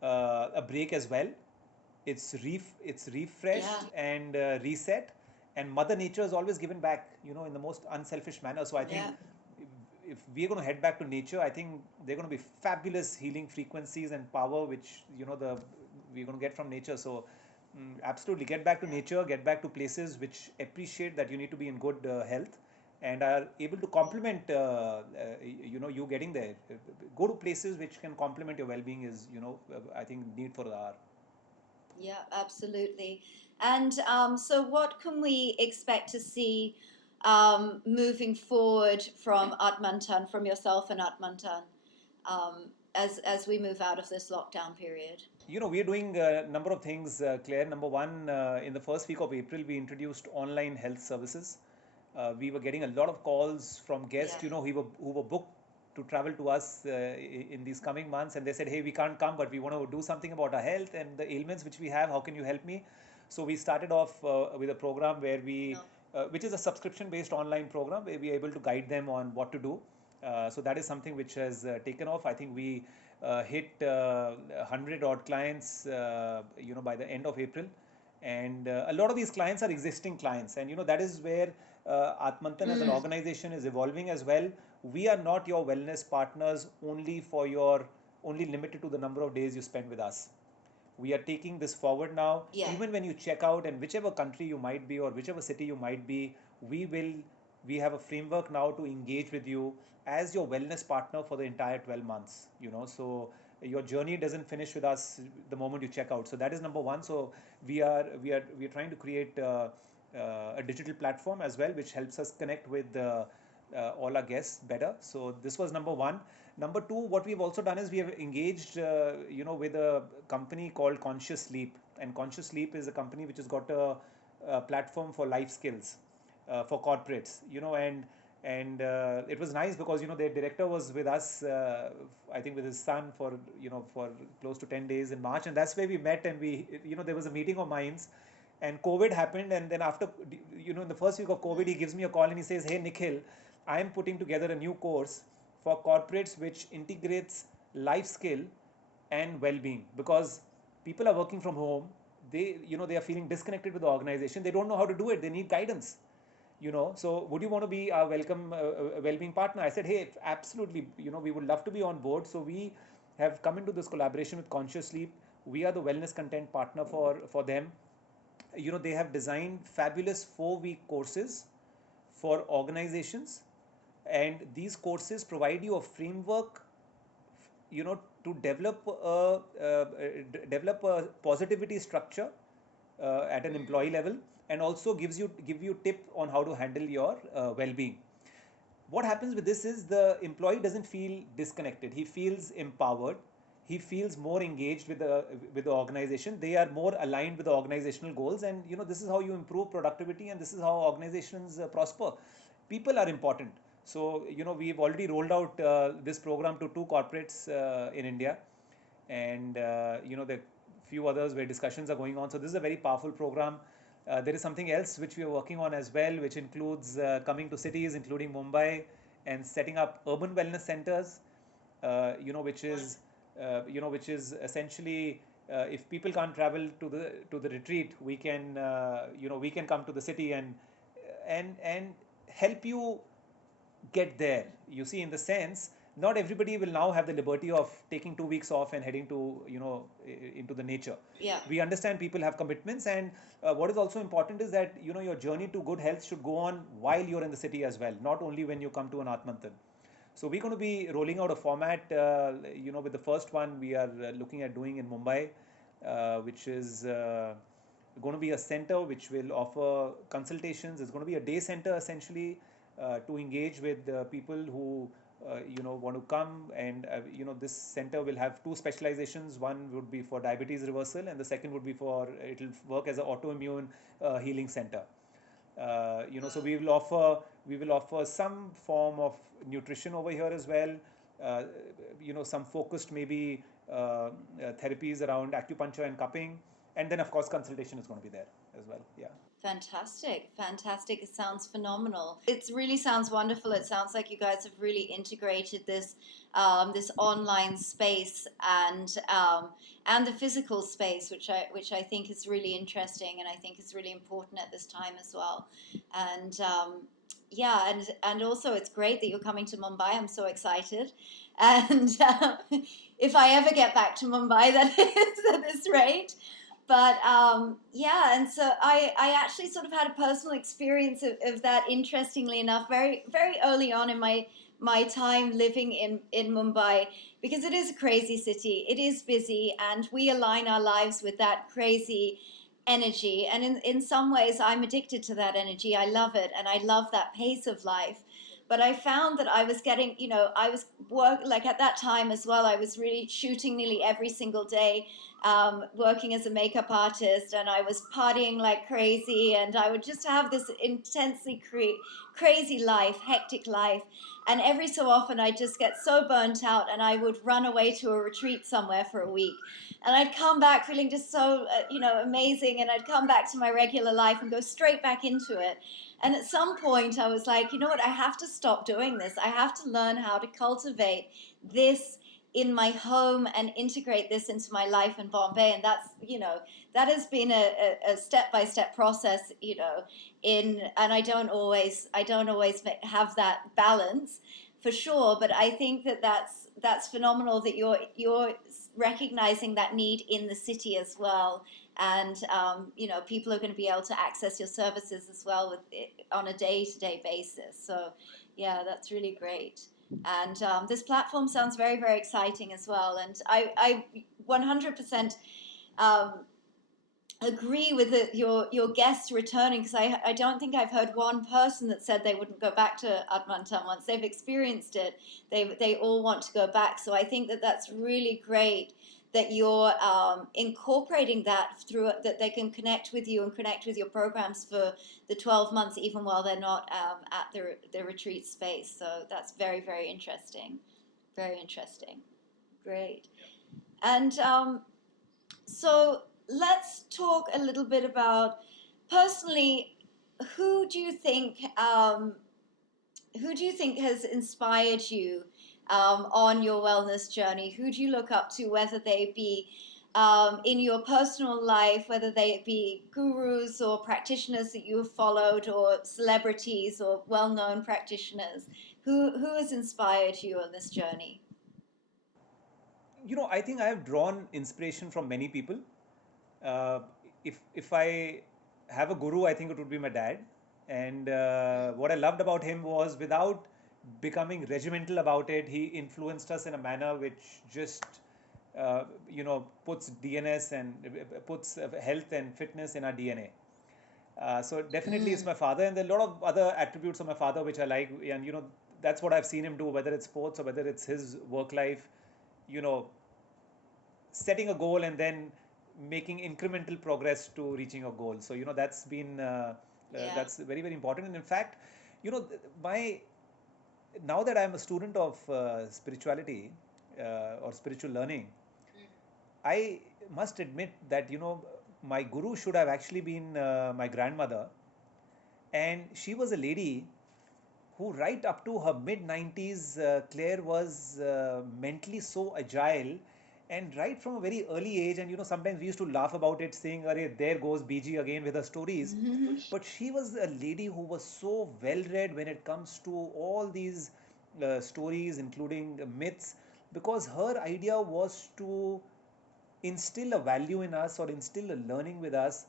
a break as well. It's refreshed and reset, and Mother Nature is always given back, in the most unselfish manner. So I think if we're going to head back to nature, I think they're going to be fabulous healing frequencies and power, which we're going to get from nature. So absolutely, get back to nature, get back to places which appreciate that you need to be in good health, and are able to complement you getting there. Go to places which can complement your well-being is I think need for the hour. Yeah, absolutely. And so what can we expect to see moving forward from Atmantan, from yourself and Atmantan, as we move out of this lockdown period? We are doing a number of things, Claire. Number one, in the first week of April, we introduced online health services. We were getting a lot of calls from guests, who were booked to travel to us in these coming months, and they said, hey, we can't come, but we want to do something about our health and the ailments which we have. How can you help me? So we started off with a program where which is a subscription-based online program where we are able to guide them on what to do. So that is something which has taken off. I think we hit 100 odd clients, by the end of April, and a lot of these clients are existing clients, and that is where Atmantan as an organization is evolving as well. We are not your wellness partners only limited to the number of days you spend with us. We are taking this forward now. Yeah. Even when you check out, and whichever country you might be or whichever city you might be, we have a framework now to engage with you as your wellness partner for the entire 12 months. So your journey doesn't finish with us the moment you check out. So that is number one. So we are trying to create a digital platform as well, which helps us connect with all our guests better. So this was number one. Number two, what we've also done is we have engaged, with a company called Conscious Sleep, and Conscious Sleep is a company which has got a platform for life skills for corporates, and it was nice because their director was with us, I think with his son for close to 10 days in March, and that's where we met, and there was a meeting of minds, and COVID happened, and then after in the first week of COVID, he gives me a call and he says, "Hey Nikhil, I am putting together a new course for corporates which integrates life skill and well-being, because people are working from home, they are feeling disconnected with the organization, they don't know how to do it, they need guidance, so would you want to be our welcome well-being partner?" I said, "Hey, absolutely, we would love to be on board." So we have come into this collaboration with Conscious Sleep. We are the wellness content partner for them. They have designed fabulous 4-week courses for organizations, and these courses provide you a framework, to develop a positivity structure at an employee level, and also give you tip on how to handle your well-being. What happens with this is the employee doesn't feel disconnected, he feels empowered, he feels more engaged with the organization, they are more aligned with the organizational goals, and this is how you improve productivity, and this is how organizations prosper. People are important. So we've already rolled out this program to 2 corporates in India, and there are few others where discussions are going on. So this is a very powerful program. There is something else which we are working on as well, which includes coming to cities, including Mumbai, and setting up urban wellness centers. Which is essentially, if people can't travel to the retreat, we can come to the city and help you get there. You see, in the sense, not everybody will now have the liberty of taking 2 weeks off and heading to into the nature. Yeah. We understand people have commitments, and what is also important is that your journey to good health should go on while you're in the city as well, not only when you come to an Atmantan. So we're going to be rolling out a format, with the first one we are looking at doing in Mumbai, which is going to be a center which will offer consultations. It's going to be a day center essentially, to engage with people who want to come, and this center will have 2 specializations. One would be for diabetes reversal, and the second would be it'll work as an autoimmune healing center. So we will offer some form of nutrition over here as well. Some focused maybe therapies around acupuncture and cupping, and then of course consultation is going to be there as well. Yeah. Fantastic. It sounds phenomenal. It really sounds wonderful. It sounds like you guys have really integrated this this online space and the physical space, which I think is really interesting, and I think is really important at this time as well. And and also it's great that you're coming to Mumbai. I'm so excited. And if I ever get back to Mumbai, that is at this rate. But and so I actually sort of had a personal experience of that, interestingly enough, very, very early on in my time living in Mumbai, because it is a crazy city. It is busy, and we align our lives with that crazy energy. And in some ways, I'm addicted to that energy. I love it, and I love that pace of life. But I found that I was getting, I was at that time as well, I was really shooting nearly every single day working as a makeup artist, and I was partying like crazy, and I would just have this intensely crazy life, hectic life. And every so often I'd just get so burnt out, and I would run away to a retreat somewhere for a week. And I'd come back feeling just so, amazing, and I'd come back to my regular life and go straight back into it. And at some point, I was like, you know what? I have to stop doing this. I have to learn how to cultivate this in my home and integrate this into my life in Bombay. And that's, that has been a step-by-step process, and I don't always have that balance for sure. But I think that's phenomenal that you're recognizing that need in the city as well. And people are going to be able to access your services as well on a day-to-day basis. So yeah, that's really great. And this platform sounds very, very exciting as well. And I 100% um, agree with your guests returning, because I don't think I've heard one person that said they wouldn't go back to Atmantan once they've experienced it. They all want to go back. So I think that's really great that you're incorporating that through, that they can connect with you and connect with your programs for the 12 months, even while they're not at the retreat space. So that's very, very interesting. Very interesting. Great. And so let's talk a little bit about, personally, who do you think has inspired you on your wellness journey? Who do you look up to, whether they be in your personal life, whether they be gurus or practitioners that you have followed, or celebrities or well-known practitioners? Who has inspired you on this journey? I think I have drawn inspiration from many people. Uh, if I have a guru, I think it would be my dad. And what I loved about him was, without becoming regimental about it, he influenced us in a manner which just puts DNS and puts health and fitness in our DNA. So definitely it's my father, and there are a lot of other attributes of my father which I like, and that's what I've seen him do, whether it's sports or whether it's his work life. You know, setting a goal and then making incremental progress to reaching a goal. So that's been Yeah. that's very, very important. And in fact, my now that I'm a student of spirituality or spiritual learning, I must admit that my guru should have actually been my grandmother, and she was a lady who, right up to her mid 90s, Claire, was mentally so agile, and right from a very early age. And sometimes we used to laugh about it, saying, "Arey, there goes BG again with her stories." But she was a lady who was so well read when it comes to all these stories, including myths, because her idea was to instill a value in us, or instill a learning with us,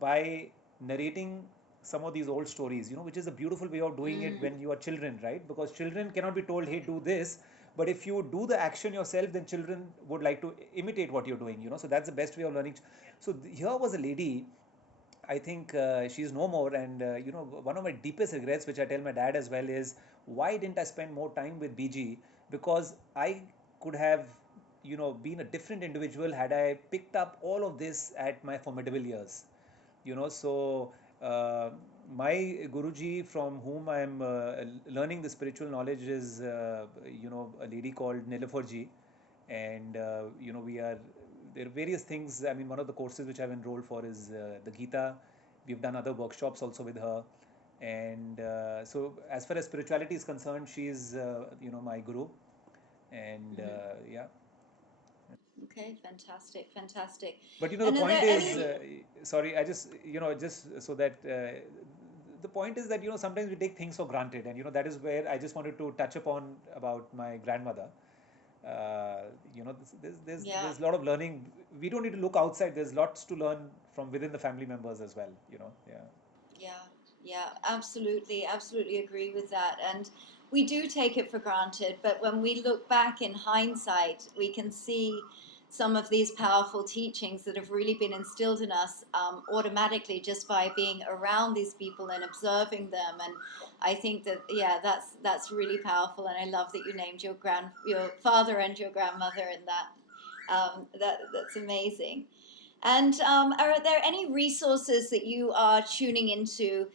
by narrating some of these old stories, which is a beautiful way of doing it when you are children, right? Because children cannot be told, hey, do this. But if you do the action yourself, then children would like to imitate what you're doing, so that's the best way of learning. So here was a lady, I think she's no more. And one of my deepest regrets, which I tell my dad as well, is why didn't I spend more time with BG? Because I could have, been a different individual had I picked up all of this at my formidable years. So my Guruji, from whom I am learning the spiritual knowledge, is a lady called Nilafarji. And we are there are various things. I mean, one of the courses which I've enrolled for is the Gita. We've done other workshops also with her. And so as far as spirituality is concerned, she's my guru. And yeah. Okay, fantastic, fantastic. But the And are point there is, any? sorry, I just so that the point is that sometimes we take things for granted, and that is where I just wanted to touch upon about my grandmother. Yeah. There's a lot of learning. We don't need to look outside. There's lots to learn from within the family members as well. Yeah. Yeah, yeah, absolutely, absolutely agree with that. And we do take it for granted, but when we look back in hindsight, we can see some of these powerful teachings that have really been instilled in us automatically, just by being around these people and observing them. And I think that, yeah, that's really powerful. And I love that you named your father and your grandmother in that. That's amazing. And are there any resources that you are tuning into,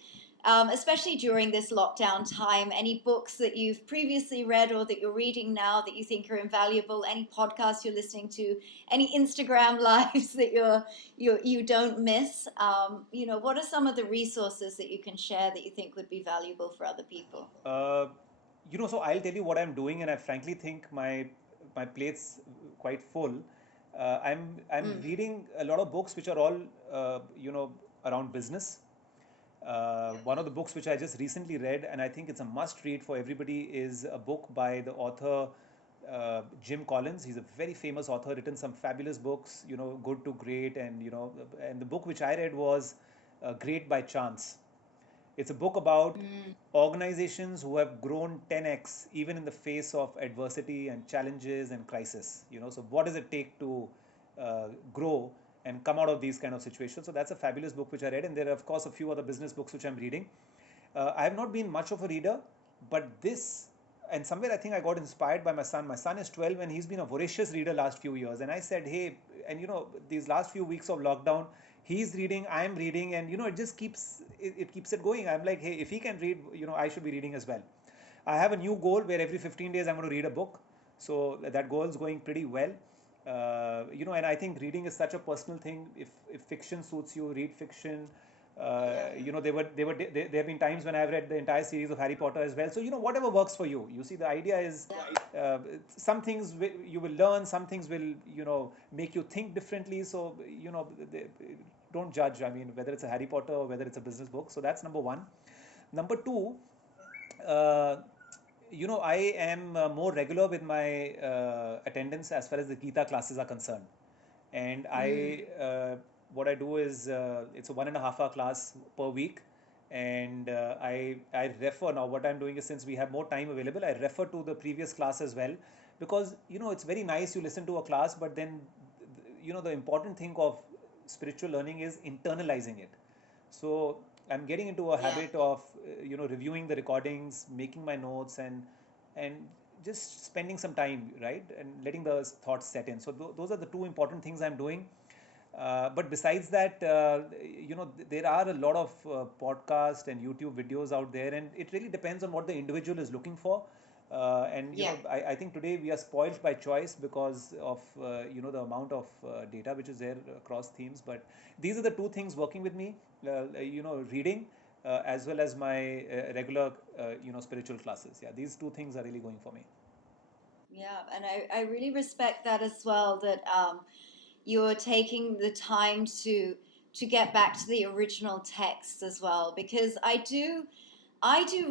especially during this lockdown time? Any books that you've previously read or that you're reading now that you think are invaluable? Any podcasts you're listening to? Any Instagram lives that you don't miss? What are some of the resources that you can share that you think would be valuable for other people? Uh, so I'll tell you what I'm doing, and I frankly think my plate's quite full. I'm Mm. reading a lot of books which are all around business. One of the books which I just recently read, and I think it's a must read for everybody, is a book by the author Jim Collins. He's a very famous author, written some fabulous books, Good to Great, and the book which I read was Great by Chance. It's a book about Mm. organizations who have grown 10x even in the face of adversity and challenges and crisis. So what does it take to grow and come out of these kind of situations? So that's a fabulous book which I read, and there are of course a few other business books which I'm reading. I have not been much of a reader, but this, and somewhere I think I got inspired by my son. My son is 12 and he's been a voracious reader last few years. And I said, hey, and these last few weeks of lockdown, he's reading, I'm reading, and it just keeps it going. I'm like, hey, if he can read, I should be reading as well. I have a new goal where every 15 days I'm going to read a book. So that goal is going pretty well. And I think reading is such a personal thing. If fiction suits you, read fiction. There have been times when I've read the entire series of Harry Potter as well. So whatever works for you. You see, the idea is some things you will learn, some things will make you think differently. So don't judge. I mean, whether it's a Harry Potter or whether it's a business book. So that's number one. Number two. Uh, I am more regular with my attendance as far as the Gita classes are concerned. And Mm. what I do is, it's a 1.5 hour class per week. And I refer now, what I'm doing is, since we have more time available, I refer to the previous class as well. Because, it's very nice you listen to a class, but then, the important thing of spiritual learning is internalizing it. So I'm getting into a Yeah. habit of reviewing the recordings, making my notes, and just spending some time, right, and letting the thoughts set in. So those are the two important things I'm doing. But besides that, there are a lot of podcast and YouTube videos out there, and it really depends on what the individual is looking for. And Yeah. I think today we are spoiled by choice because of the amount of data which is there across themes. But these are the two things working with me. Reading as well as my regular spiritual classes. Yeah, these two things are really going for me. Yeah, and I really respect that as well, that you're taking the time to get back to the original text as well, because I do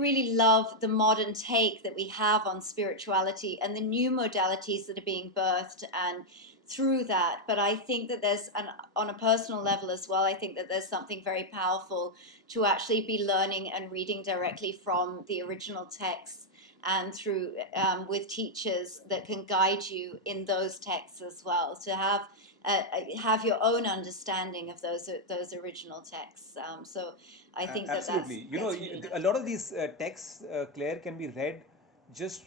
really love the modern take that we have on spirituality and the new modalities that are being birthed and through that. But I think that on a personal level as well, I think that there's something very powerful to actually be learning and reading directly from the original texts and through with teachers that can guide you in those texts as well, to have your own understanding of those original texts. So I think that that's Absolutely. that's really A nice. lot of these texts, Claire, can be read just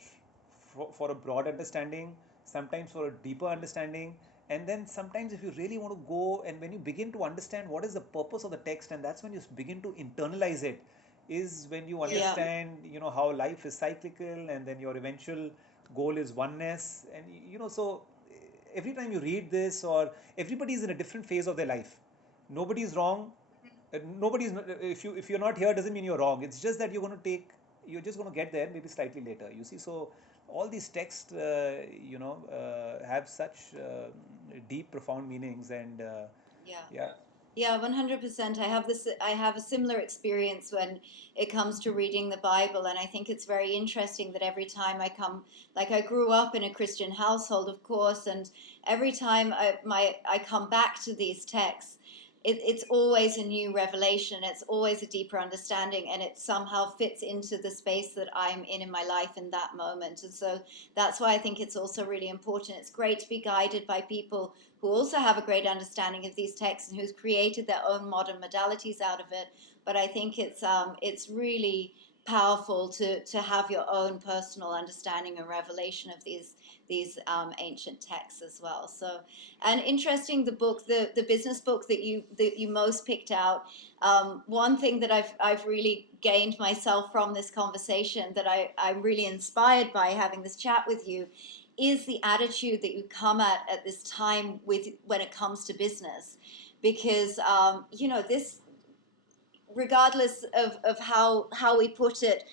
for a broad understanding, sometimes for a deeper understanding. And then sometimes, if you really want to go, and when you begin to understand what is the purpose of the text, and that's when you begin to internalize it, is when you Yeah. understand, how life is cyclical, and then your eventual goal is oneness. And, so every time you read this, or everybody is in a different phase of their life. Nobody is wrong. Nobody's if you're not here doesn't mean you're wrong. It's just that you're just going to get there maybe slightly later. You see, so all these texts have such deep, profound meanings, and Yeah. yeah. Yeah, 100%. I have a similar experience when it comes to reading the Bible, and I think it's very interesting that every time like I grew up in a Christian household, of course, and every time I come back to these texts, it's always a new revelation. It's always a deeper understanding, and it somehow fits into the space that I'm in my life in that moment. And so that's why I think it's also really important. It's great to be guided by people who also have a great understanding of these texts and who's created their own modern modalities out of it. But I think it's really powerful to have your own personal understanding and revelation of these ancient texts as well. So, and interesting, the business book that you most picked out. One thing that I've really gained myself from this conversation, that I'm really inspired by having this chat with you, is the attitude that you come at this time with when it comes to business, because this, regardless of how we put it,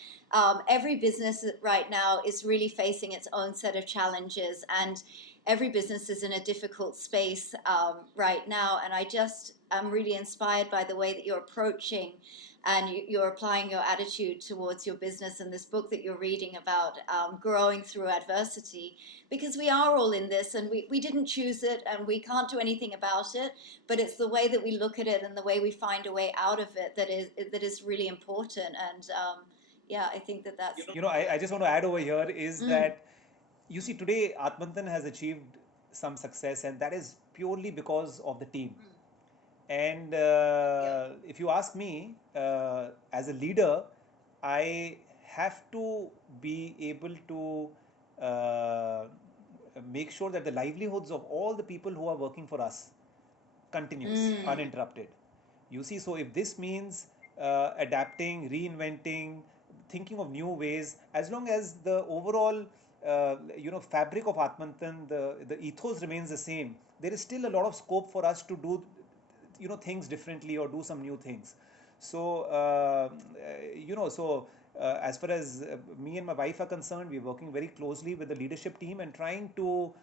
every business right now is really facing its own set of challenges, and every business is in a difficult space right now. And I'm really inspired by the way that you're approaching and you're applying your attitude towards your business, and this book that you're reading about growing through adversity, because we are all in this, and we didn't choose it, and we can't do anything about it, but it's the way that we look at it and the way we find a way out of it that is really important. And I think that's I just want to add over here is that you see today Atmantan has achieved some success, and that is purely because of the team. And if you ask me, as a leader, I have to be able to make sure that the livelihoods of all the people who are working for us continues uninterrupted. You see, so if this means adapting, reinventing, thinking of new ways, as long as the overall fabric of Atmantan, the ethos remains the same, there is still a lot of scope for us to do things differently or do some new things. So as far as me and my wife are concerned, we're working very closely with the leadership team and trying to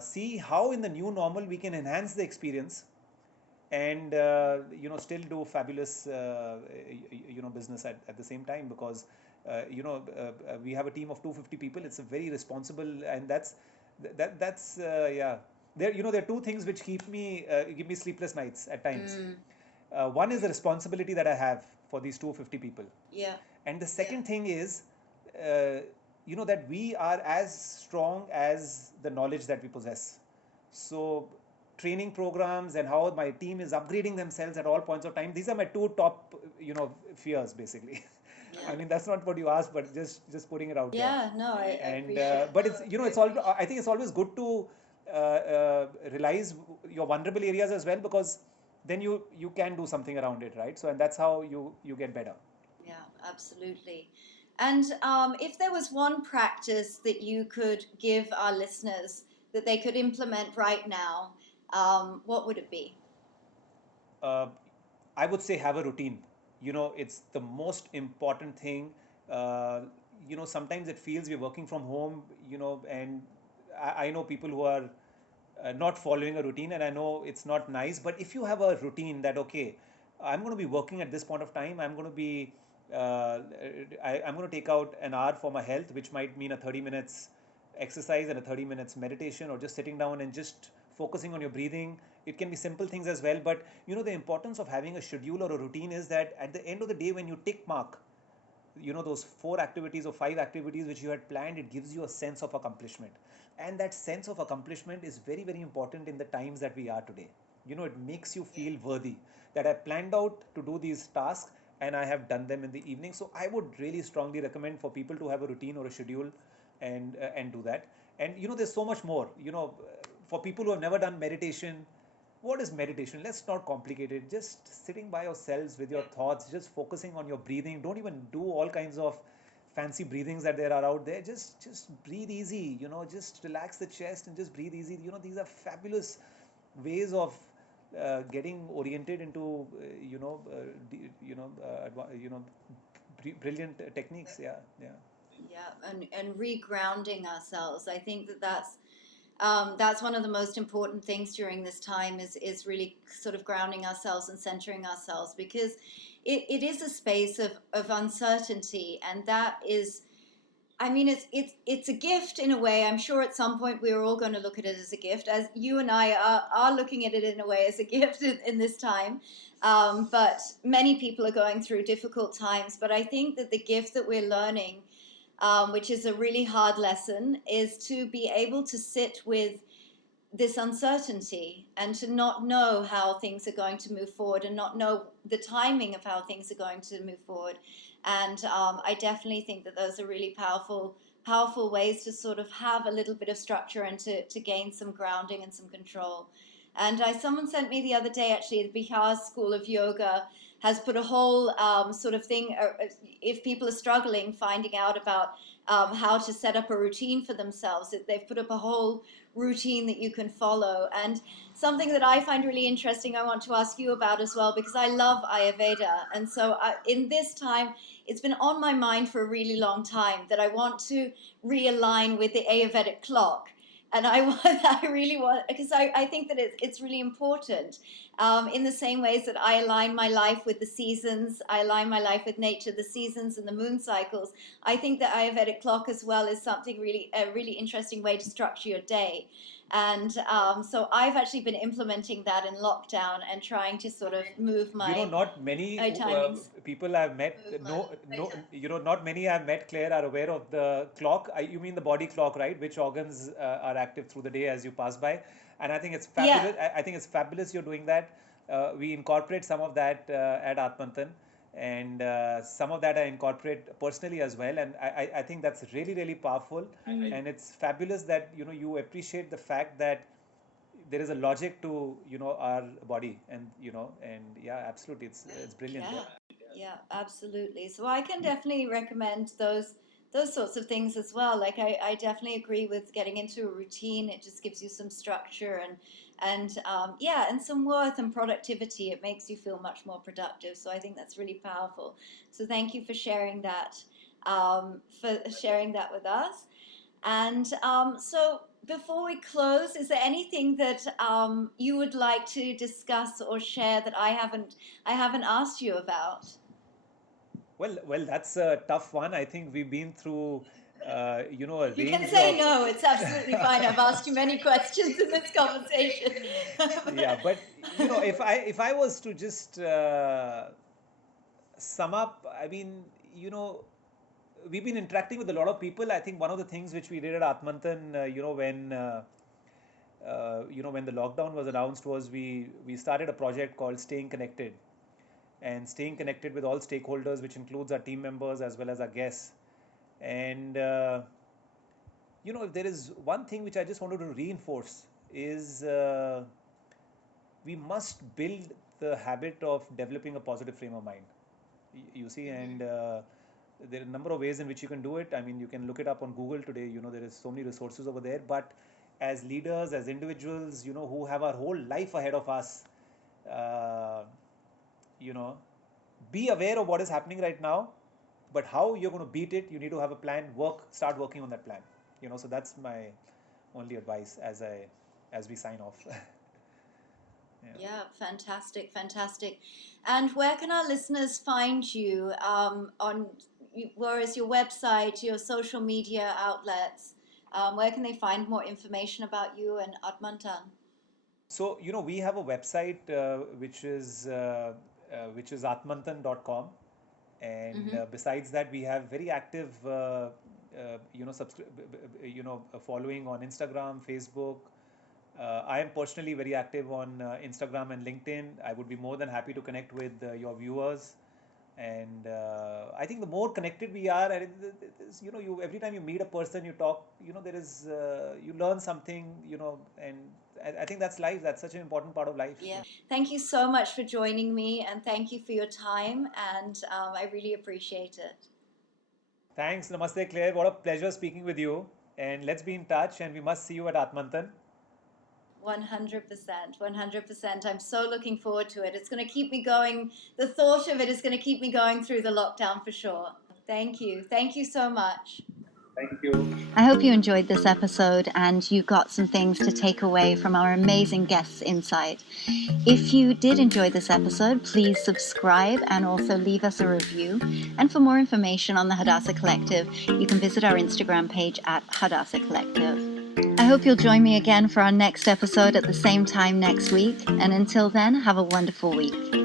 see how in the new normal we can enhance the experience and still do fabulous business at the same time, because we have a team of 250 people. It's a very responsible, and that's yeah. There are two things which give me sleepless nights at times. One is the responsibility that I have for these 250 people. Yeah. And the second thing is, that we are as strong as the knowledge that we possess. So training programs and how my team is upgrading themselves at all points of time. These are my two top, fears basically. Yeah. I mean, that's not what you asked, but just putting it out there. Yeah, no, I And appreciate but it's all. I think it's always good to realize your vulnerable areas as well, because then you can do something around it, right? So, and that's how you get better. Yeah, absolutely. And if there was one practice that you could give our listeners that they could implement right now, what would it be? I would say have a routine. It's the most important thing. Sometimes it feels we're working from home, and I know people who are not following a routine, and I know it's not nice. But if you have a routine that, okay, I'm going to be working at this point of time, I'm going to be, I'm going to take out an hour for my health, which might mean a 30 minutes exercise and a 30 minutes meditation, or just sitting down and just focusing on your breathing. It can be simple things as well, but the importance of having a schedule or a routine is that at the end of the day, when you tick mark those 4 activities or 5 activities which you had planned, it gives you a sense of accomplishment, and that sense of accomplishment is very, very important in the times that we are today. It makes you feel worthy that I planned out to do these tasks and I have done them in the evening. So I would really strongly recommend for people to have a routine or a schedule and do that. And there's so much more. For people who have never done meditation, what is meditation? Let's not complicate it. Just sitting by yourselves with your thoughts, just focusing on your breathing. Don't even do all kinds of fancy breathings that there are out there. Just breathe easy. Just relax the chest and just breathe easy. These are fabulous ways of getting oriented into brilliant techniques. Yeah. And regrounding ourselves. I think that's one of the most important things during this time is really sort of grounding ourselves and centering ourselves, because it is a space of uncertainty, and that is, I mean, it's a gift in a way. I'm sure at some point we're all going to look at it as a gift, as you and I are looking at it in a way as a gift in this time. But many people are going through difficult times. But I think that the gift that we're learning, which is a really hard lesson, is to be able to sit with this uncertainty and to not know how things are going to move forward and not know the timing of how things are going to move forward. And I definitely think that those are really powerful powerful ways to sort of have a little bit of structure and to gain some grounding and some control. And someone sent me the other day, actually, the Bihar School of Yoga has put a whole sort of thing, if people are struggling finding out about how to set up a routine for themselves, they've put up a whole routine that you can follow. And something that I find really interesting, I want to ask you about as well, because I love Ayurveda. And so in this time, it's been on my mind for a really long time that I want to realign with the Ayurvedic clock. And I really want, because I think that it's really important. In the same ways that I align my life with the seasons, I align my life with nature, the seasons and the moon cycles. I think the Ayurvedic clock as well is something a really interesting way to structure your day. And so I've actually been implementing that in lockdown and trying to sort of move my Not many timings. people I've met, not many I've met, Claire, are aware of the clock. You mean the body clock, right? Which organs are active through the day as you pass by. And I think it's fabulous. Yeah. I think it's fabulous you're doing that. We incorporate some of that at Atmantan. And some of that I incorporate personally as well, and I think that's really, really powerful. And it's fabulous that you appreciate the fact that there is a logic to our body, and yeah, absolutely, it's brilliant. Yeah, absolutely. So I can definitely recommend those sorts of things as well. Like I definitely agree with getting into a routine. It just gives you some structure and some worth and productivity. It makes you feel much more productive. So I think that's really powerful. So thank you for sharing that with us. And so before we close, is there anything that you would like to discuss or share that I haven't asked you about? Well, that's a tough one. I think we've been through a You range can say of no, it's absolutely fine. I've asked you many questions in this conversation. yeah, but if I was to just sum up, I mean, we've been interacting with a lot of people. I think one of the things which we did at Atmantan, when the lockdown was announced, was we started a project called Staying Connected, and staying connected with all stakeholders, which includes our team members as well as our guests. And if there is one thing which I just wanted to reinforce is we must build the habit of developing a positive frame of mind. You see, and there are a number of ways in which you can do it. I mean, you can look it up on Google today. There is so many resources over there. But as leaders, as individuals, who have our whole life ahead of us, be aware of what is happening right now. But how you're going to beat it, you need to have a plan. Start working on that plan. So that's my only advice as we sign off. Yeah, fantastic. And where can our listeners find you? Where is your website, your social media outlets? Where can they find more information about you and Atmantan? So, we have a website which is atmantan.com. And besides that, we have very active, following on Instagram, Facebook. I am personally very active on Instagram and LinkedIn. I would be more than happy to connect with your viewers. And I think the more connected we are, and every time you meet a person, you talk, there is you learn something, and I think that's life. That's such an important part of life. Yeah. Thank you so much for joining me, and thank you for your time, and I really appreciate it. Thanks. Namaste, Claire. What a pleasure speaking with you. And let's be in touch, and we must see you at Atmantan. 100%. I'm so looking forward to it. It's going to keep me going. The thought of it is going to keep me going through the lockdown for sure. Thank you. Thank you so much. Thank you. I hope you enjoyed this episode and you got some things to take away from our amazing guests' insight. If you did enjoy this episode, please subscribe and also leave us a review. And for more information on the Hadassah Collective, you can visit our Instagram page at Hadassah Collective. I hope you'll join me again for our next episode at the same time next week. And until then, have a wonderful week.